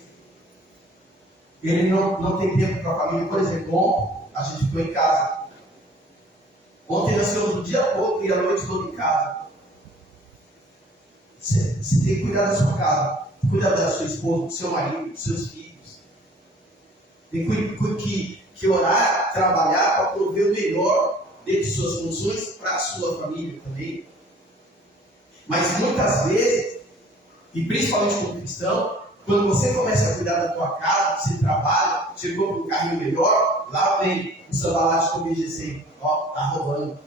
Ele não tem tempo para a família. Por exemplo, ontem a gente ficou em casa. Ontem nós ficamos o dia todo e a noite toda em casa. Você tem que cuidar da sua casa, cuidar da sua esposa, do seu marido, dos seus filhos. Tem que orar, trabalhar para prover o melhor dentro de suas funções para a sua família também. Mas muitas vezes, e principalmente como cristão, quando você começa a cuidar da tua casa, você trabalha, você compra um carrinho melhor, lá vem o sambalate com o BGC, ó, tá roubando.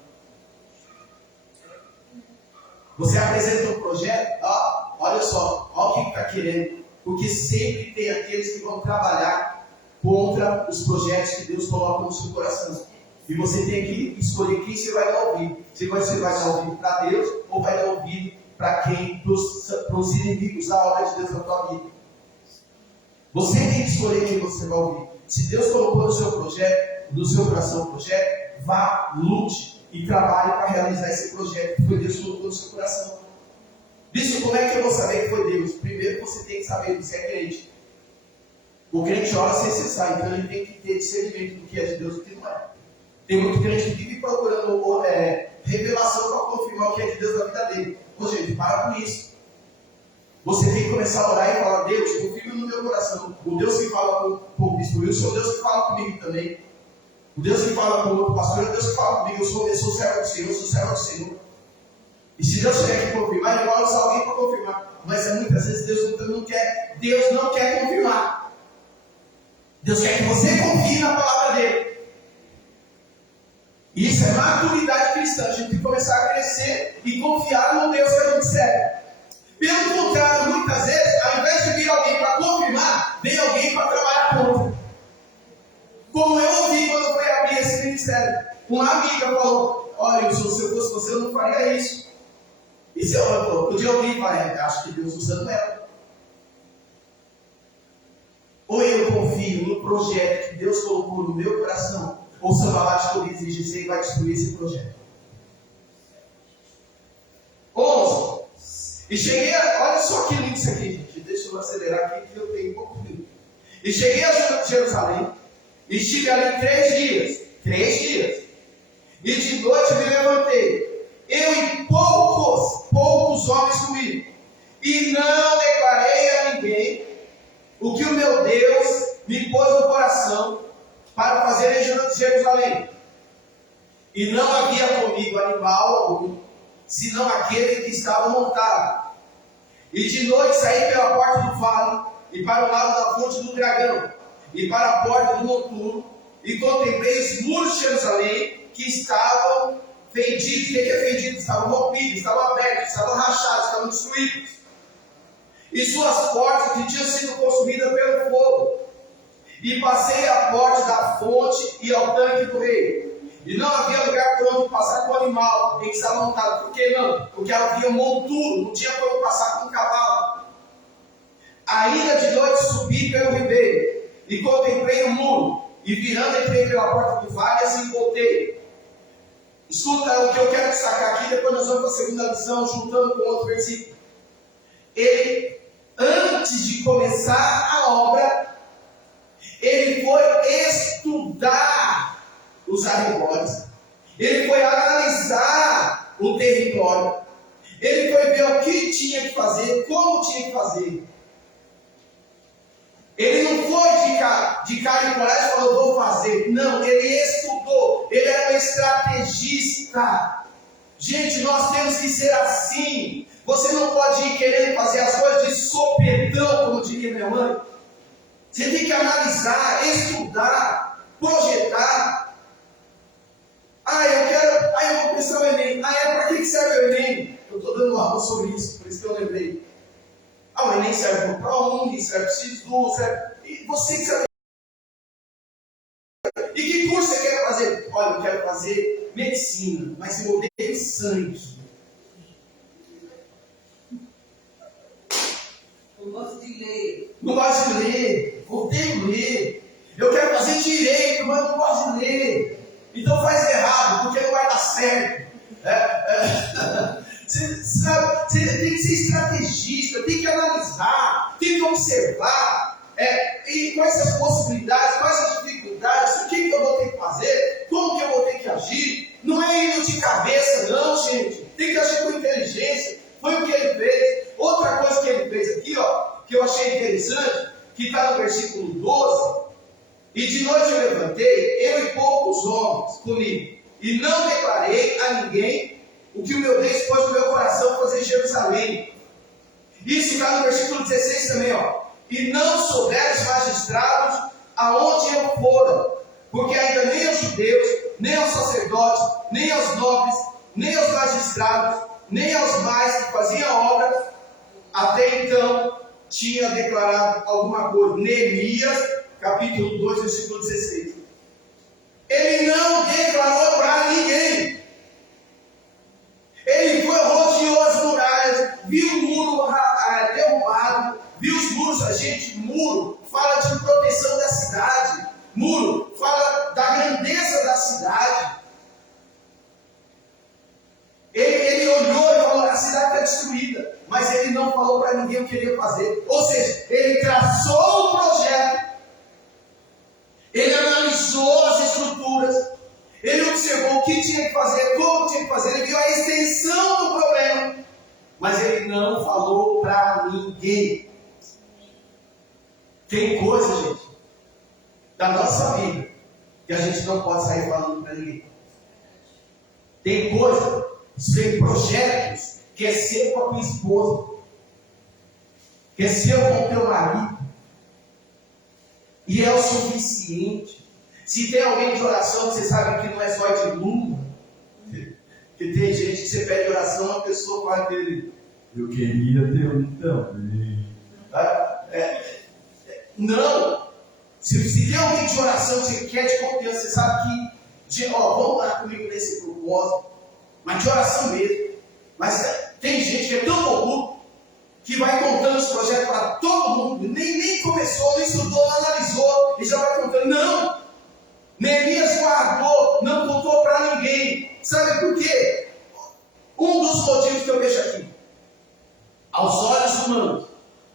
Você apresenta um projeto, ó, olha só, ó o que está querendo. Porque sempre tem aqueles que vão trabalhar contra os projetos que Deus coloca no seu coração. E você tem que escolher quem você vai dar ouvido. Se você vai dar ouvido para Deus ou vai dar ouvido para quem? Para os inimigos da obra de Deus na tua vida. Você tem que escolher quem você vai ouvir. Se Deus colocou no seu projeto, no seu coração o projeto, vá, lute e trabalhe para realizar esse projeto que foi Deus que colocou no seu coração. Isso, como é que eu vou saber que foi Deus? Primeiro você tem que saber que você é crente. O crente ora sem cessar, então ele tem que ter discernimento do que é de Deus e do que não é. Tem muito crente que vive procurando revelação para confirmar o que é de Deus na vida dele. Ô gente, para com isso. Você tem que começar a orar e falar: Deus, confirma no meu coração. O Deus que fala com o bispo, eu sou o Deus que fala comigo também. O Deus que fala com o outro pastor é o Deus que fala comigo. Eu sou servo do Senhor, eu sou servo do Senhor. E se Deus tiver que confirmar, ele vai usar alguém para confirmar. Mas muitas vezes Deus não quer confirmar. Deus quer que você confie na palavra dele. Isso é maturidade cristã. A gente tem que começar a crescer e confiar no Deus que a gente serve. Pelo contrário, muitas vezes, ao invés de vir alguém para confirmar, vem alguém para trabalhar contra. Como eu ouvi quando eu fui abrir esse ministério. Uma amiga falou: olha, se eu fosse você, eu não faria isso. E se eu podia ouvir, acho que Deus usando ela. Ou eu confio no projeto que Deus colocou no meu coração, ou se eu falar de Corinthians e GC e vai destruir esse projeto. 11. E cheguei olha só que lindo isso aqui, gente. Deixa eu acelerar aqui que eu tenho pouco tempo. E cheguei a Jerusalém, e estive ali 3 dias. 3 dias. E de noite me levantei, eu e poucos homens comigo. E não declarei a ninguém o que o meu Deus me pôs no coração para fazer em Jerusalém. E não havia comigo animal algum, senão aquele que estava montado. E de noite saí pela porta do vale, e para o lado da fonte do dragão, e para a porta do noturno, e contemplei os muros de Jerusalém, que estavam fendidos. O que é fendido? Estavam rompidos, estavam abertos, estavam rachados, estavam destruídos. E suas portas que tinham sido consumidas pelo fogo. E passei a porta da fonte e ao tanque do rei. E não havia lugar por onde passar com o animal em que estava montado. Por que não? Porque havia monturo, não tinha como passar com um cavalo. Ainda de noite subi pelo ribeiro e contemplei o muro. E virando, entrei pela porta do vale e assim voltei. Escuta o que eu quero destacar aqui, depois nós vamos para a segunda lição, juntando com outro versículo. Ele, antes de começar a obra, ele foi estudar os arredores. Ele foi analisar o território. Ele foi ver o que tinha que fazer, como tinha que fazer. Ele não foi de cara e coragem e falou: vou fazer. Não, ele estudou. Ele era um estrategista. Gente, nós temos que ser assim. Você não pode ir querendo fazer as coisas de sopetão, como diria minha mãe. Você tem que analisar, estudar, projetar. Eu vou pensar no Enem. Para que serve o Enem? Eu estou dando uma aula sobre isso, por isso que eu lembrei. O Enem serve para o ProUni, serve para o SISU, serve... E você que sabe... E que curso você quer fazer? Olha, eu quero fazer medicina, mas eu odeio sangue. Não gosto de ler. Não gosto de ler, odeio ler. Eu quero fazer direito, mas não gosto de ler. Então faz errado, porque não vai dar certo. Você tem que ser estrategista, tem que analisar, tem que observar. E quais as possibilidades, quais as dificuldades, o que eu vou ter que fazer, como que eu vou ter que agir. Não é indo de cabeça, não, gente. Tem que agir com inteligência. Foi o que ele fez. que eu achei interessante, que está no versículo 12. E de noite eu levantei, eu e poucos homens comigo, e não declarei a ninguém o que o meu Deus pôs no meu coração fazer em Jerusalém. Isso está no versículo 16 também, ó. E não souberam os magistrados aonde eu fora, porque ainda nem aos judeus, nem aos sacerdotes, nem aos nobres, nem aos magistrados, nem aos mais que faziam obras, até então tinha declarado alguma coisa. Neemias, capítulo 2, versículo 16. Ele não declarou para ninguém. Ele foi, rodeou as muralhas, viu o muro derrubado, viu os muros. A gente, muro fala de proteção da cidade, muro fala da grandeza da cidade. Ele olhou e falou: a cidade está destruída, mas ele não falou para ninguém o que ele ia fazer. Ou seja, ele traçou o projeto, ele analisou as estruturas, ele observou o que tinha que fazer, como tinha que fazer, ele viu a extensão do problema, mas ele não falou para ninguém. Tem coisa, gente, da nossa vida que a gente não pode sair falando para ninguém. Tem coisa, tem projetos que é ser com a tua esposa, que é ser com o teu marido, e é o suficiente. Se tem alguém de oração que você sabe que não é só de luma, que tem gente que você pede oração, a pessoa fala dele: eu queria ter um também. Não. Se tem alguém de oração que você quer de confiança, você sabe que, vamos lá comigo nesse propósito, mas de oração mesmo. Mas tem gente que é tão bobo que vai contando os projetos para todo mundo, nem começou, nem estudou, não analisou, e já vai contando. Não! Neemias guardou, não contou para ninguém. Sabe por quê? Um dos motivos que eu vejo aqui: aos olhos humanos,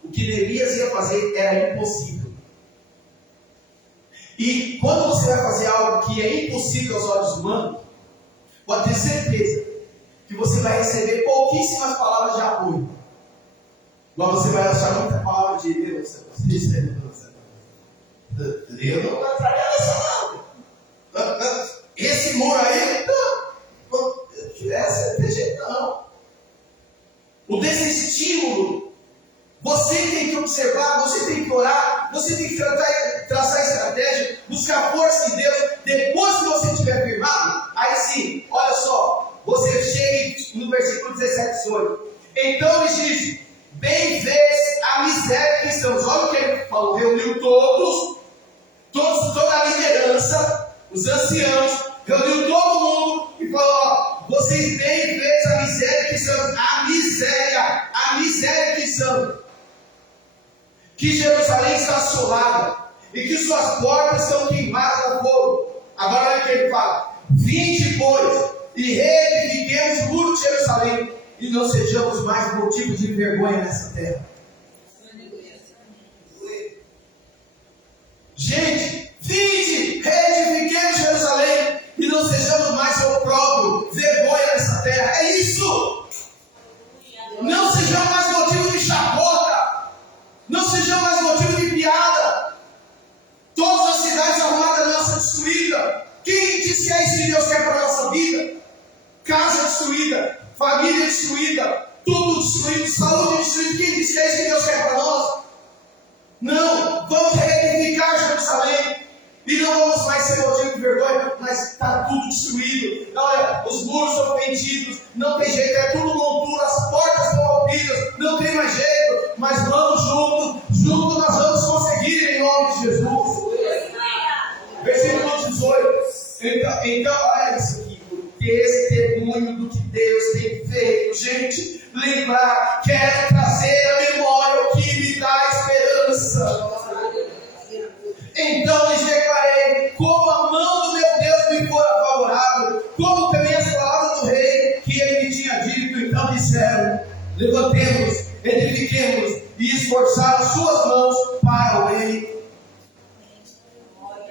o que Neemias ia fazer era impossível. E quando você vai fazer algo que é impossível aos olhos humanos, pode ter certeza que você vai receber pouquíssimas palavras de apoio. Mas você vai achar muita palavra de Deus. Eu não vai tragar essa nada. Esse muro aí, não tivesse, não tem jeito não. O desestímulo, você tem que observar, você tem que orar, você tem que traçar estratégia, buscar força em Deus. Depois que você estiver firmado, aí sim, olha só, você chega no versículo 17, 18. Então ele diz: bem vês a miséria que estamos. Olha o que ele falou: reuniu toda a liderança, os anciãos, reuniu todo mundo e falou: vocês bem vês a miséria que estamos. A miséria que estamos. Que Jerusalém está assolada e que suas portas estão queimadas a fogo. Agora olha o que ele fala: vinde, pois, e reedifiquemos o muro de Jerusalém, e não sejamos mais motivo de vergonha nessa terra. Gente, vinde, reedifiquemos Jerusalém, e não sejamos mais opróbrio, vergonha nessa terra. É isso! Não sejamos mais motivo de chacota, não sejamos mais motivo de piada. Todas as cidades arrumadas da nossa destruída. Quem diz que é isso que Deus quer para a nossa vida? Casa destruída, família destruída, tudo destruído, saúde destruída. Quem diz que é isso que Deus quer para nós? Não, vamos reedificar Jerusalém e não vamos mais ser motivo de vergonha, mas está tudo destruído. Olha, os muros são fendidos, não tem jeito, é tudo monturo, as portas estão rompidas, não tem mais jeito, mas vamos juntos nós vamos conseguir em nome de Jesus. Versículo 18. Então olha isso aqui: testemunho do que Deus tem feito. Gente, lembrar, quero trazer à memória o que me dá esperança. Então lhes declarei, como a mão do meu Deus me fora favorável, como também as palavras do rei que ele me tinha dito. Então disseram: levantemos, edifiquemos, e esforçaram suas mãos para o rei.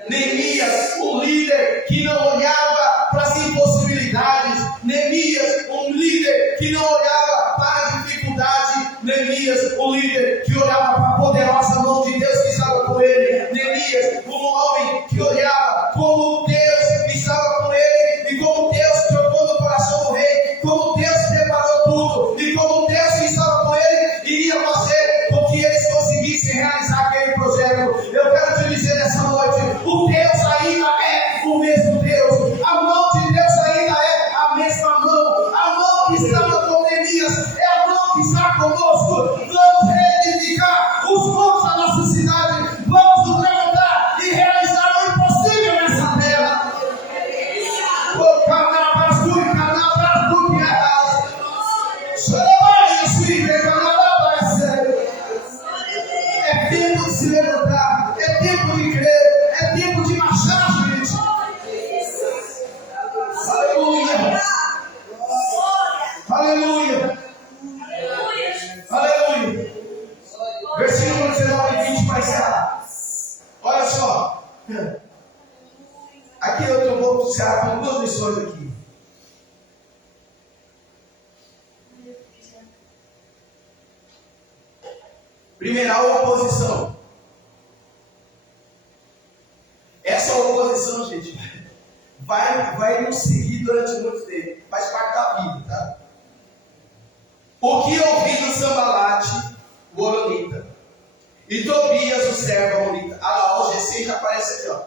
Neemias, um líder que não olhava para as impossibilidades. Neemias, um líder que não olhava para a dificuldade. Neemias, o líder que olhava para a poderosa mão de Deus que estava com ele. Neemias, um homem que olhava como Deus estava com ele e como Deus tocou no coração do rei, como Deus preparou tudo e como Deus que estava com ele iria fazer com que eles conseguissem realizar aquele projeto. Eu quero te dizer nessa noite, o Deus ainda é o mesmo Deus, a mão de Deus ainda é a mesma mão, a mão que estava com Neemias é a mão que está conosco. Vamos reedificar os montes da nossa cidade, vamos nos levantar e realizar o impossível nessa terra. É tempo de se levantar, é tempo de crer, é tempo de marchar, gente. Aleluia. Aleluia. Aleluia. Versículo 19 e 20 para encerrar. Olha só. Aqui eu vou encerrar com duas lições aqui. Primeira, a oposição. Essa oposição, gente, vai nos seguir durante muito tempo. Faz parte da vida, tá? O que eu vi do Sambalate, o Horonita, e Tobias, o servo Amonita. Ah lá, o Gesem já aparece aqui, ó.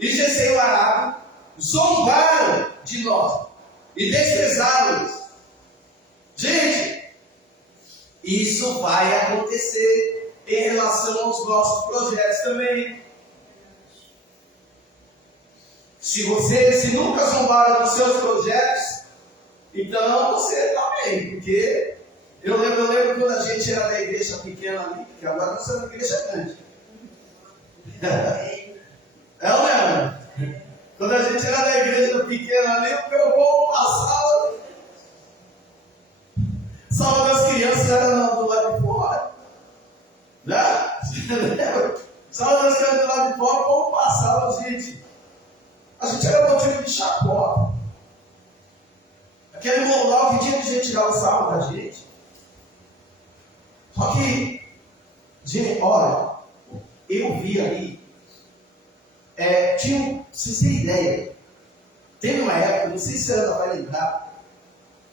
E Gesem, o Arábio, zombaram de nós e desprezaram-nos. Gente, isso vai acontecer em relação aos nossos projetos também. Se nunca zombaram dos seus projetos, então você está bem, porque eu lembro quando a gente era da igreja pequena ali, porque agora nós somos uma igreja grande. É ou não é? Quando a gente era da igreja pequena ali, o povo passava, salva das crianças era do lado de fora. Né? Salva das crianças do lado de fora, o povo passava, gente. A gente era motivo de chacota. Aquele monólogo que tinha de gente tirar o sarro da gente. Só que, gente, olha, eu vi ali, vocês têm ideia, teve uma época, não sei se a Ana vai lembrar,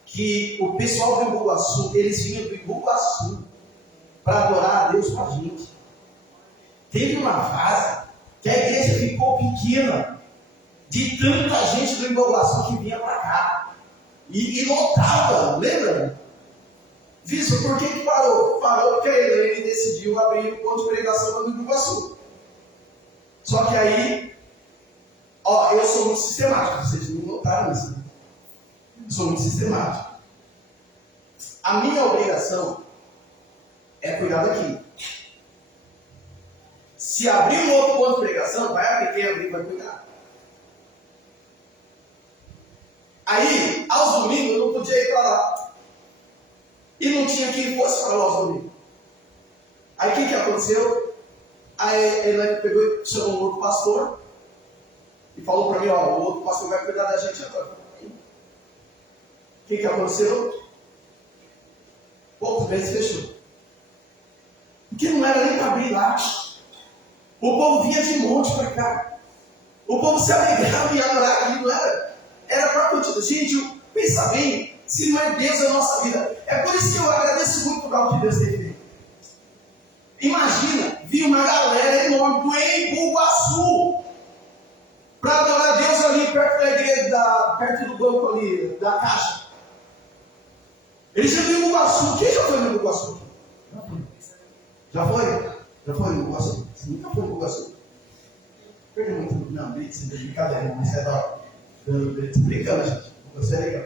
que o pessoal do Iguaçu, eles vinham do Iguaçu para adorar a Deus com a gente. Teve uma fase que a igreja ficou pequena, de tanta gente do Iguaçu que vinha para cá, e lotava, lembra? Visto por que parou? Parou porque a Elaine decidiu abrir um ponto de pregação no Iguaçu. Só que aí, eu sou muito sistemático, vocês não notaram isso, né? Sou muito sistemático. A minha obrigação é cuidar daqui. Se abrir um outro ponto de pregação, vai abrir quem abrir, vai cuidar. Aí, aos domingos, eu não podia ir para lá. E não tinha quem fosse para lá aos domingos. Aí, o que aconteceu? Aí, ele pegou e chamou um outro pastor e falou para mim, o outro pastor vai cuidar da gente agora. O que aconteceu? Poucos meses fechou. Porque não era nem para abrir lá. O povo vinha de monte para cá. O povo se alegrava e ia adorar aqui, não era? Era para continuar. Gente, pensa bem, se não é Deus na nossa vida. É por isso que eu agradeço muito por o que Deus tem feito. Imagina, vi uma galera enorme do Embu-Guaçu para adorar a Deus ali perto da igreja, perto do banco ali, da caixa. Eles já viram o Iguaçu. Quem já foi no Iguaçu? Já foi? Já foi no Iguaçu? Você nunca foi no Iguaçu? Perdeu muito. Não, brincadeira, não é da hora. Brincando, gente. Você é legal.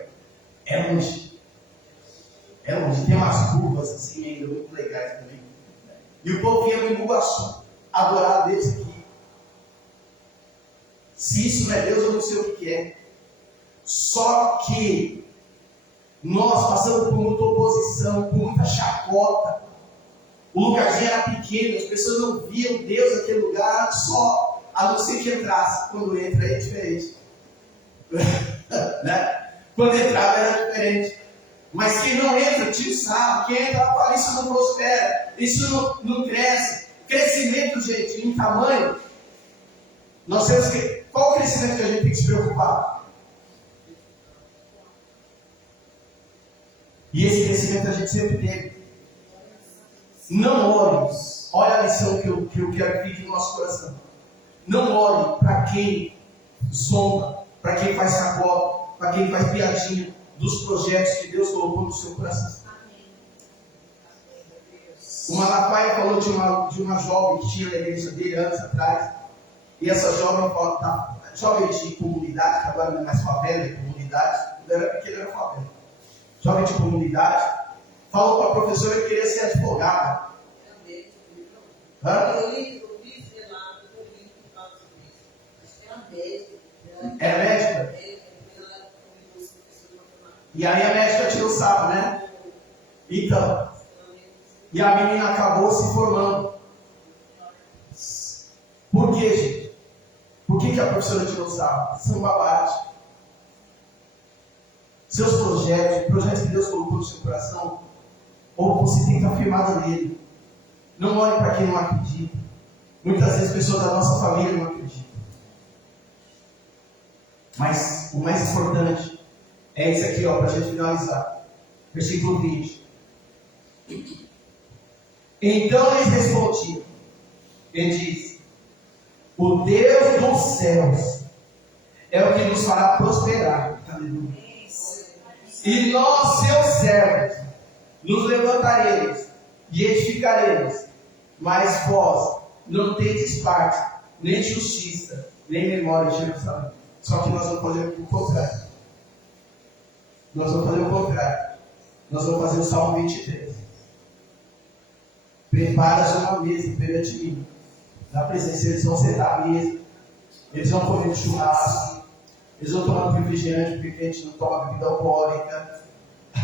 É longe. É longe. Tem umas curvas assim ainda muito legais também. E o povo vinha no Iguaçu adorar a Deus aqui. Se isso não é Deus, eu não sei o que é. Só que nós passamos por muita oposição, por muita chacota. O lugarzinho era pequeno, as pessoas não viam Deus naquele lugar, só a não ser que entrasse. Quando entra é diferente. Né? Quando entrava era diferente. Mas quem não entra, tira o sarro. Quem entra, fala, isso não prospera, isso não cresce. Crescimento, gente, em tamanho, nós temos que... Qual o crescimento que a gente tem que se preocupar? E esse crescimento a gente sempre teve. Não ore. Olha a lição que eu quero que fique no nosso coração. Não ore para quem zomba, para quem faz sacode, para quem faz piadinha dos projetos que Deus colocou no seu coração. O Malafaia falou de uma jovem que tinha na igreja dele anos atrás. E essa jovem, jovem de comunidade, que agora não é mais favela, é comunidade. Quando era pequeno era favela. Jovem de comunidade, falou para a professora que queria ser advogada. Era médica? E aí a médica tirou o sarro, né? Então, e a menina acabou se formando. Por quê, gente? Por que a professora tirou o sarro? São babados. Seus projetos que Deus colocou no seu coração, ou você tem que estar firmado nele. Não olhe para quem não acredita. Muitas vezes pessoas da nossa família não acreditam. Mas o mais importante é esse aqui, para a gente finalizar. Versículo 20. Então eles respondiam. Ele diz: o Deus dos céus é o que nos fará prosperar. Aleluia. E nós, seus servos, nos levantaremos e edificaremos. Mas vós não tendes parte, nem justiça, nem memória de Jerusalém. Só que nós vamos fazer o contrário. Nós vamos fazer o contrário. Nós vamos fazer o Salmo 23. Preparas uma mesa perante mim. Na presença, eles vão sentar à mesa. Eles vão comer churrasco. Eles vão tomar refrigerante, porque a gente não toma bebida alcoólica.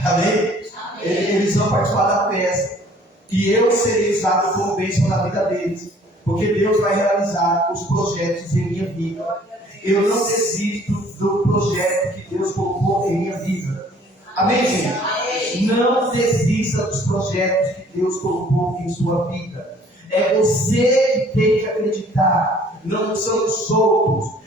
Amém? Eles vão participar da festa. E eu serei usado como bênção na vida deles. Porque Deus vai realizar os projetos em minha vida. Eu não desisto do projeto que Deus colocou em minha vida. Amém, gente? Não desista dos projetos que Deus colocou em sua vida. É você que tem que acreditar. Não são os outros.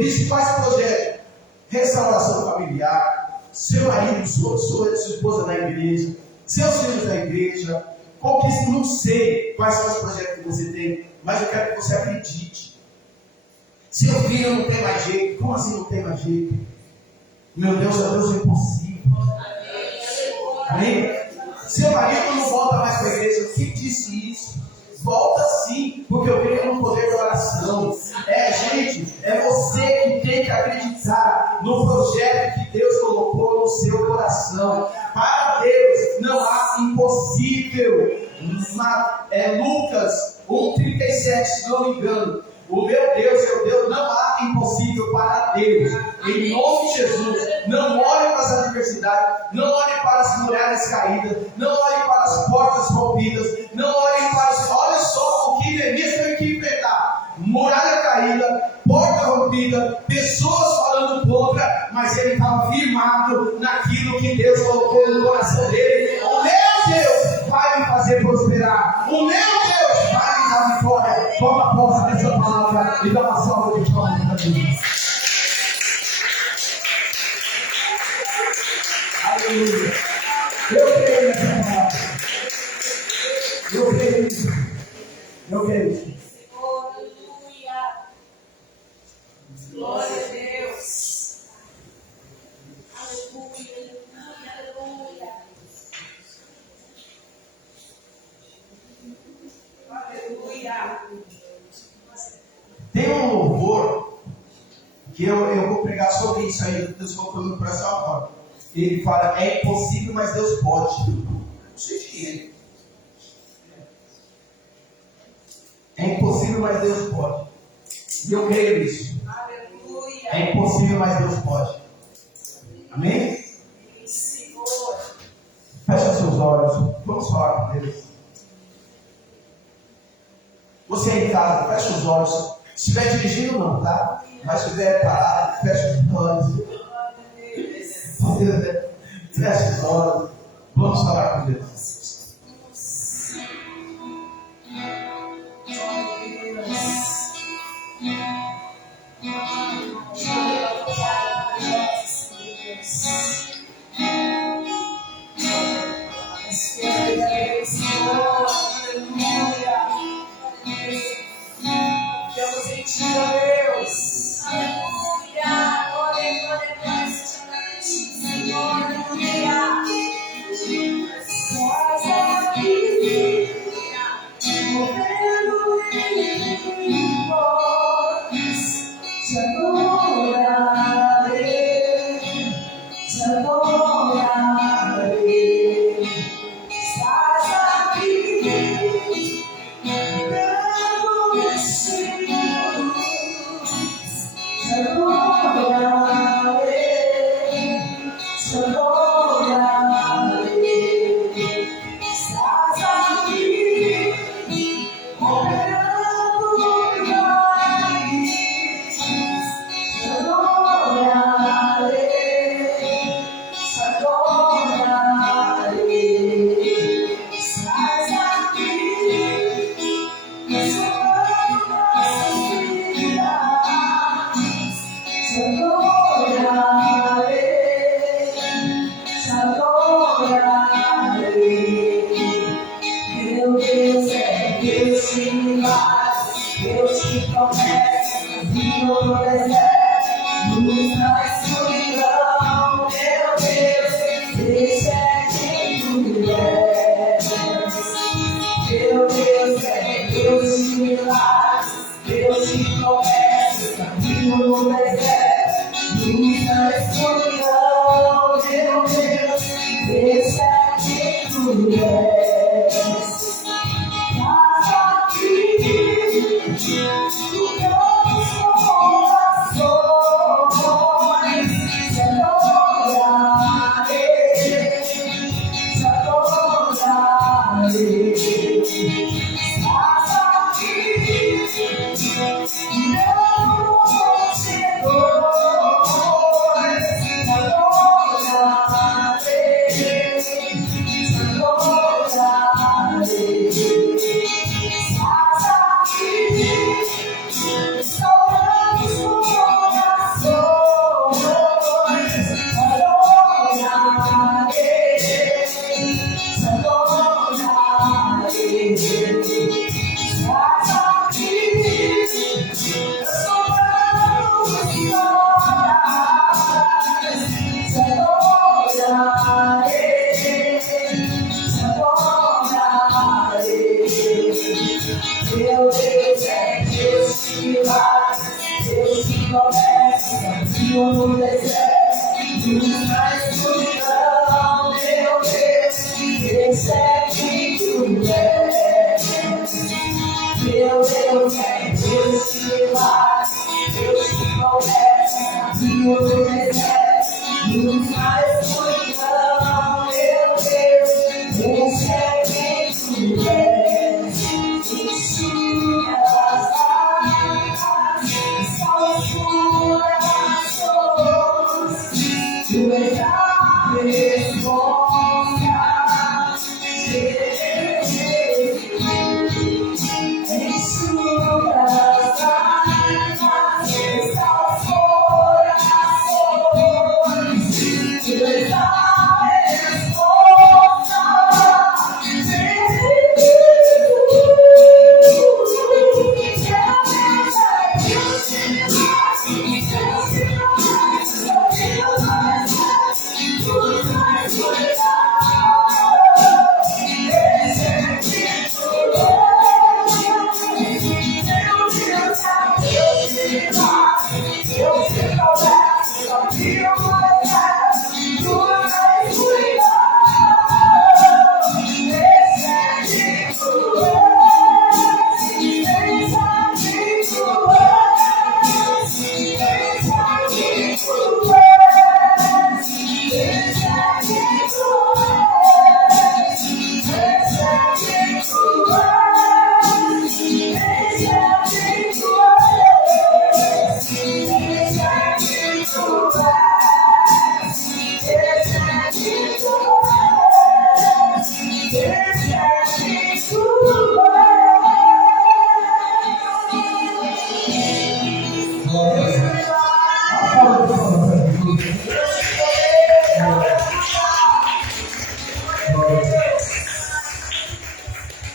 Isso faz projeto. Restauração familiar. Seu marido, sua esposa na igreja. Seus filhos na igreja. Não sei quais são os projetos que você tem. Mas eu quero que você acredite. Seu filho não tem mais jeito. Como assim não tem mais jeito? Meu Deus, é Deus impossível. Amém? Seu marido não volta mais para a igreja. Quem disse isso? Volta sim, porque eu creio no poder da oração. Gente, é você que tem que acreditar no projeto que Deus colocou no seu coração. Para Deus não há impossível. Lucas 1,37, se não me engano. O meu Deus, seu Deus, não há impossível para Deus. Em nome de Jesus, não olhe para as adversidades, não olhe para as muralhas caídas, não olhe para as portas rompidas, não olhe para as... Olha só o que Neemias teve que enfrentar. Muralha caída, porta rompida, pessoas falando contra, mas ele estava firmado naquilo que Deus colocou no coração dele. O meu Deus vai me fazer prosperar. O meu Deus vai me dar vitória. Toma posse dessa palavra e dá uma salva de palmas para Deus. Aleluia. Eu creio nessa palavra. Eu creio nisso. Eu creio nisso. Glória a Deus. Aleluia, aleluia. Aleluia. Tem um louvor que eu vou pregar sobre isso aí. Deus colocou no coração agora. Ele fala: é impossível, mas Deus pode. Não sei de é impossível, mas Deus pode. E eu creio nisso. É impossível, mas Deus pode. Amém? Feche seus olhos. Vamos falar com Deus. Você aí em casa, feche os olhos. Se estiver dirigindo, não, tá? Mas se estiver parado, feche os olhos. Feche os olhos. Vamos falar com Deus.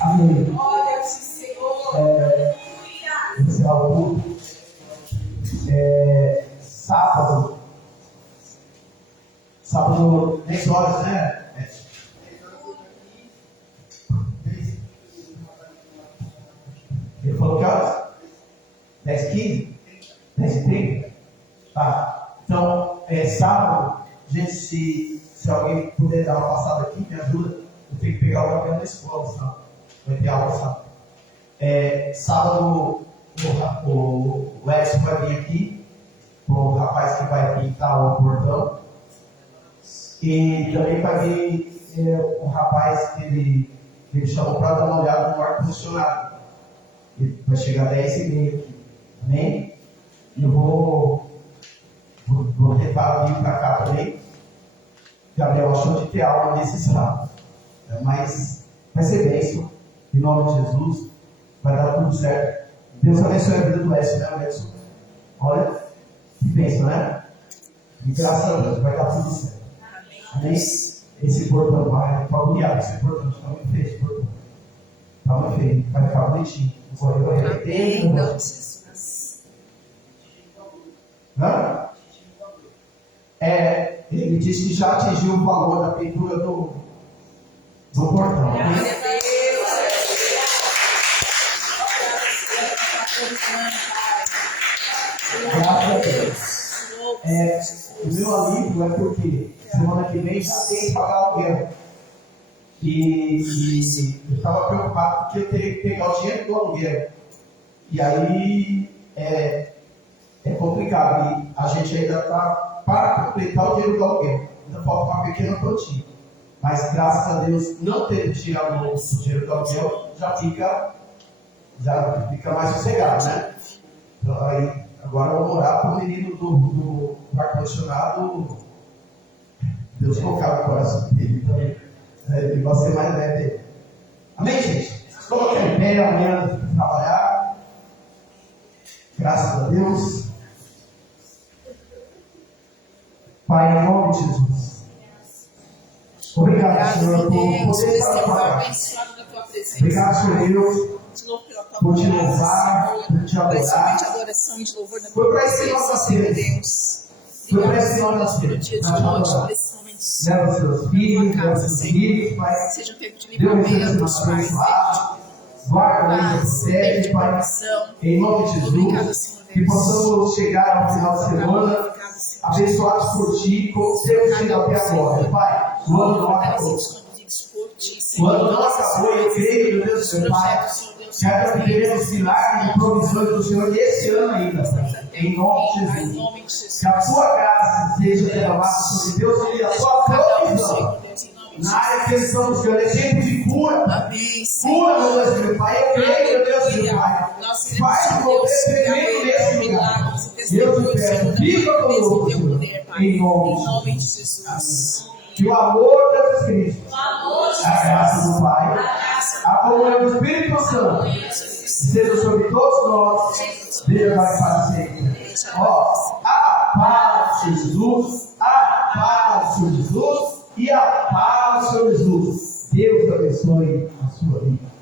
Amém. Glória-te, Senhor. Esse é o culto. Sábado. Sábado, 10 horas, né? Ele falou que horas? 10h15? 10h30? Tá. Então, sábado, gente, se alguém puder dar uma passada aqui, me ajuda. Eu tenho que pegar o cabelo na escola, sabe? Vai ter aula sábado. Sábado, o Edson vai vir aqui, o rapaz que vai pintar o portão. E também vai vir um rapaz que ele chamou para dar uma olhada no ar-condicionado. Ele vai chegar 10h30 aqui. Amém? E eu vou levar vir para cá também. Gabriel achou de ter aula nesse sábado. Mas vai ser bênção. Em nome de Jesus. Vai dar tudo certo. Deus abençoe a vida do Edson, né, Edson? Olha, que bênção, né? E graças a Deus, vai dar tudo certo. Amém? Esse portão vai bonito, esse portão está muito feio, esse portão. Está muito feio, vai ficar bonitinho. Eu arrependo. Não? Ele disse que já atingiu o valor da pintura do portão. Graças a Deus. O meu alívio é porque semana que vem já tem que pagar aluguel. E eu estava preocupado porque eu teria que pegar o dinheiro do aluguel. E aí é complicado. E a gente ainda está para completar o dinheiro do aluguel. Ainda falta uma pequena quantia. Mas graças a Deus, não ter tirado o dinheiro do aluguel já fica mais sossegado, né? Então, aí, agora eu vou orar para o menino do ar-condicionado. Deus colocar no coração dele. Então, ele vai ser mais leve dele. Amém, gente? Coloca em pé, amanhã para trabalhar. Graças a Deus. Pai, em nome de Jesus. Obrigado, Senhor, por poder trabalhar. Obrigado, Senhor Deus, por te louvar, por te adorar. Foi para esse nosso Deus. Foi para esse nosso Deus. Leva os seus filhos, leva os seus filhos, Pai. Deus nos abençoar. Guarda, protege, Pai. Em nome de Jesus. Que possamos chegar ao final da semana abençoados por Ti, como temos chegado até agora, Pai. O ano não acabou. O ano não acabou, eu creio, meu Deus, meu Pai. Já teremos milagres e provisões do Senhor esse ano ainda, Pai. Em nome de Jesus. Que a Sua graça seja derramada sobre Deus e a Sua provisão. Na área que estamos, Senhor, exemplo de cura. Cura, meu Deus, meu Pai. Eu creio, meu Deus, meu Pai. Faz o poder tremendo nesse lugar. Deus te peço, fica conosco, Senhor. Em nome de Jesus. Que o amor de Jesus Cristo, a graça do Pai, a comunhão do Espírito Santo, seja sobre todos nós, Deus vai para sempre. A paz de Jesus, a paz de Jesus e a paz de Jesus. Deus abençoe a sua vida.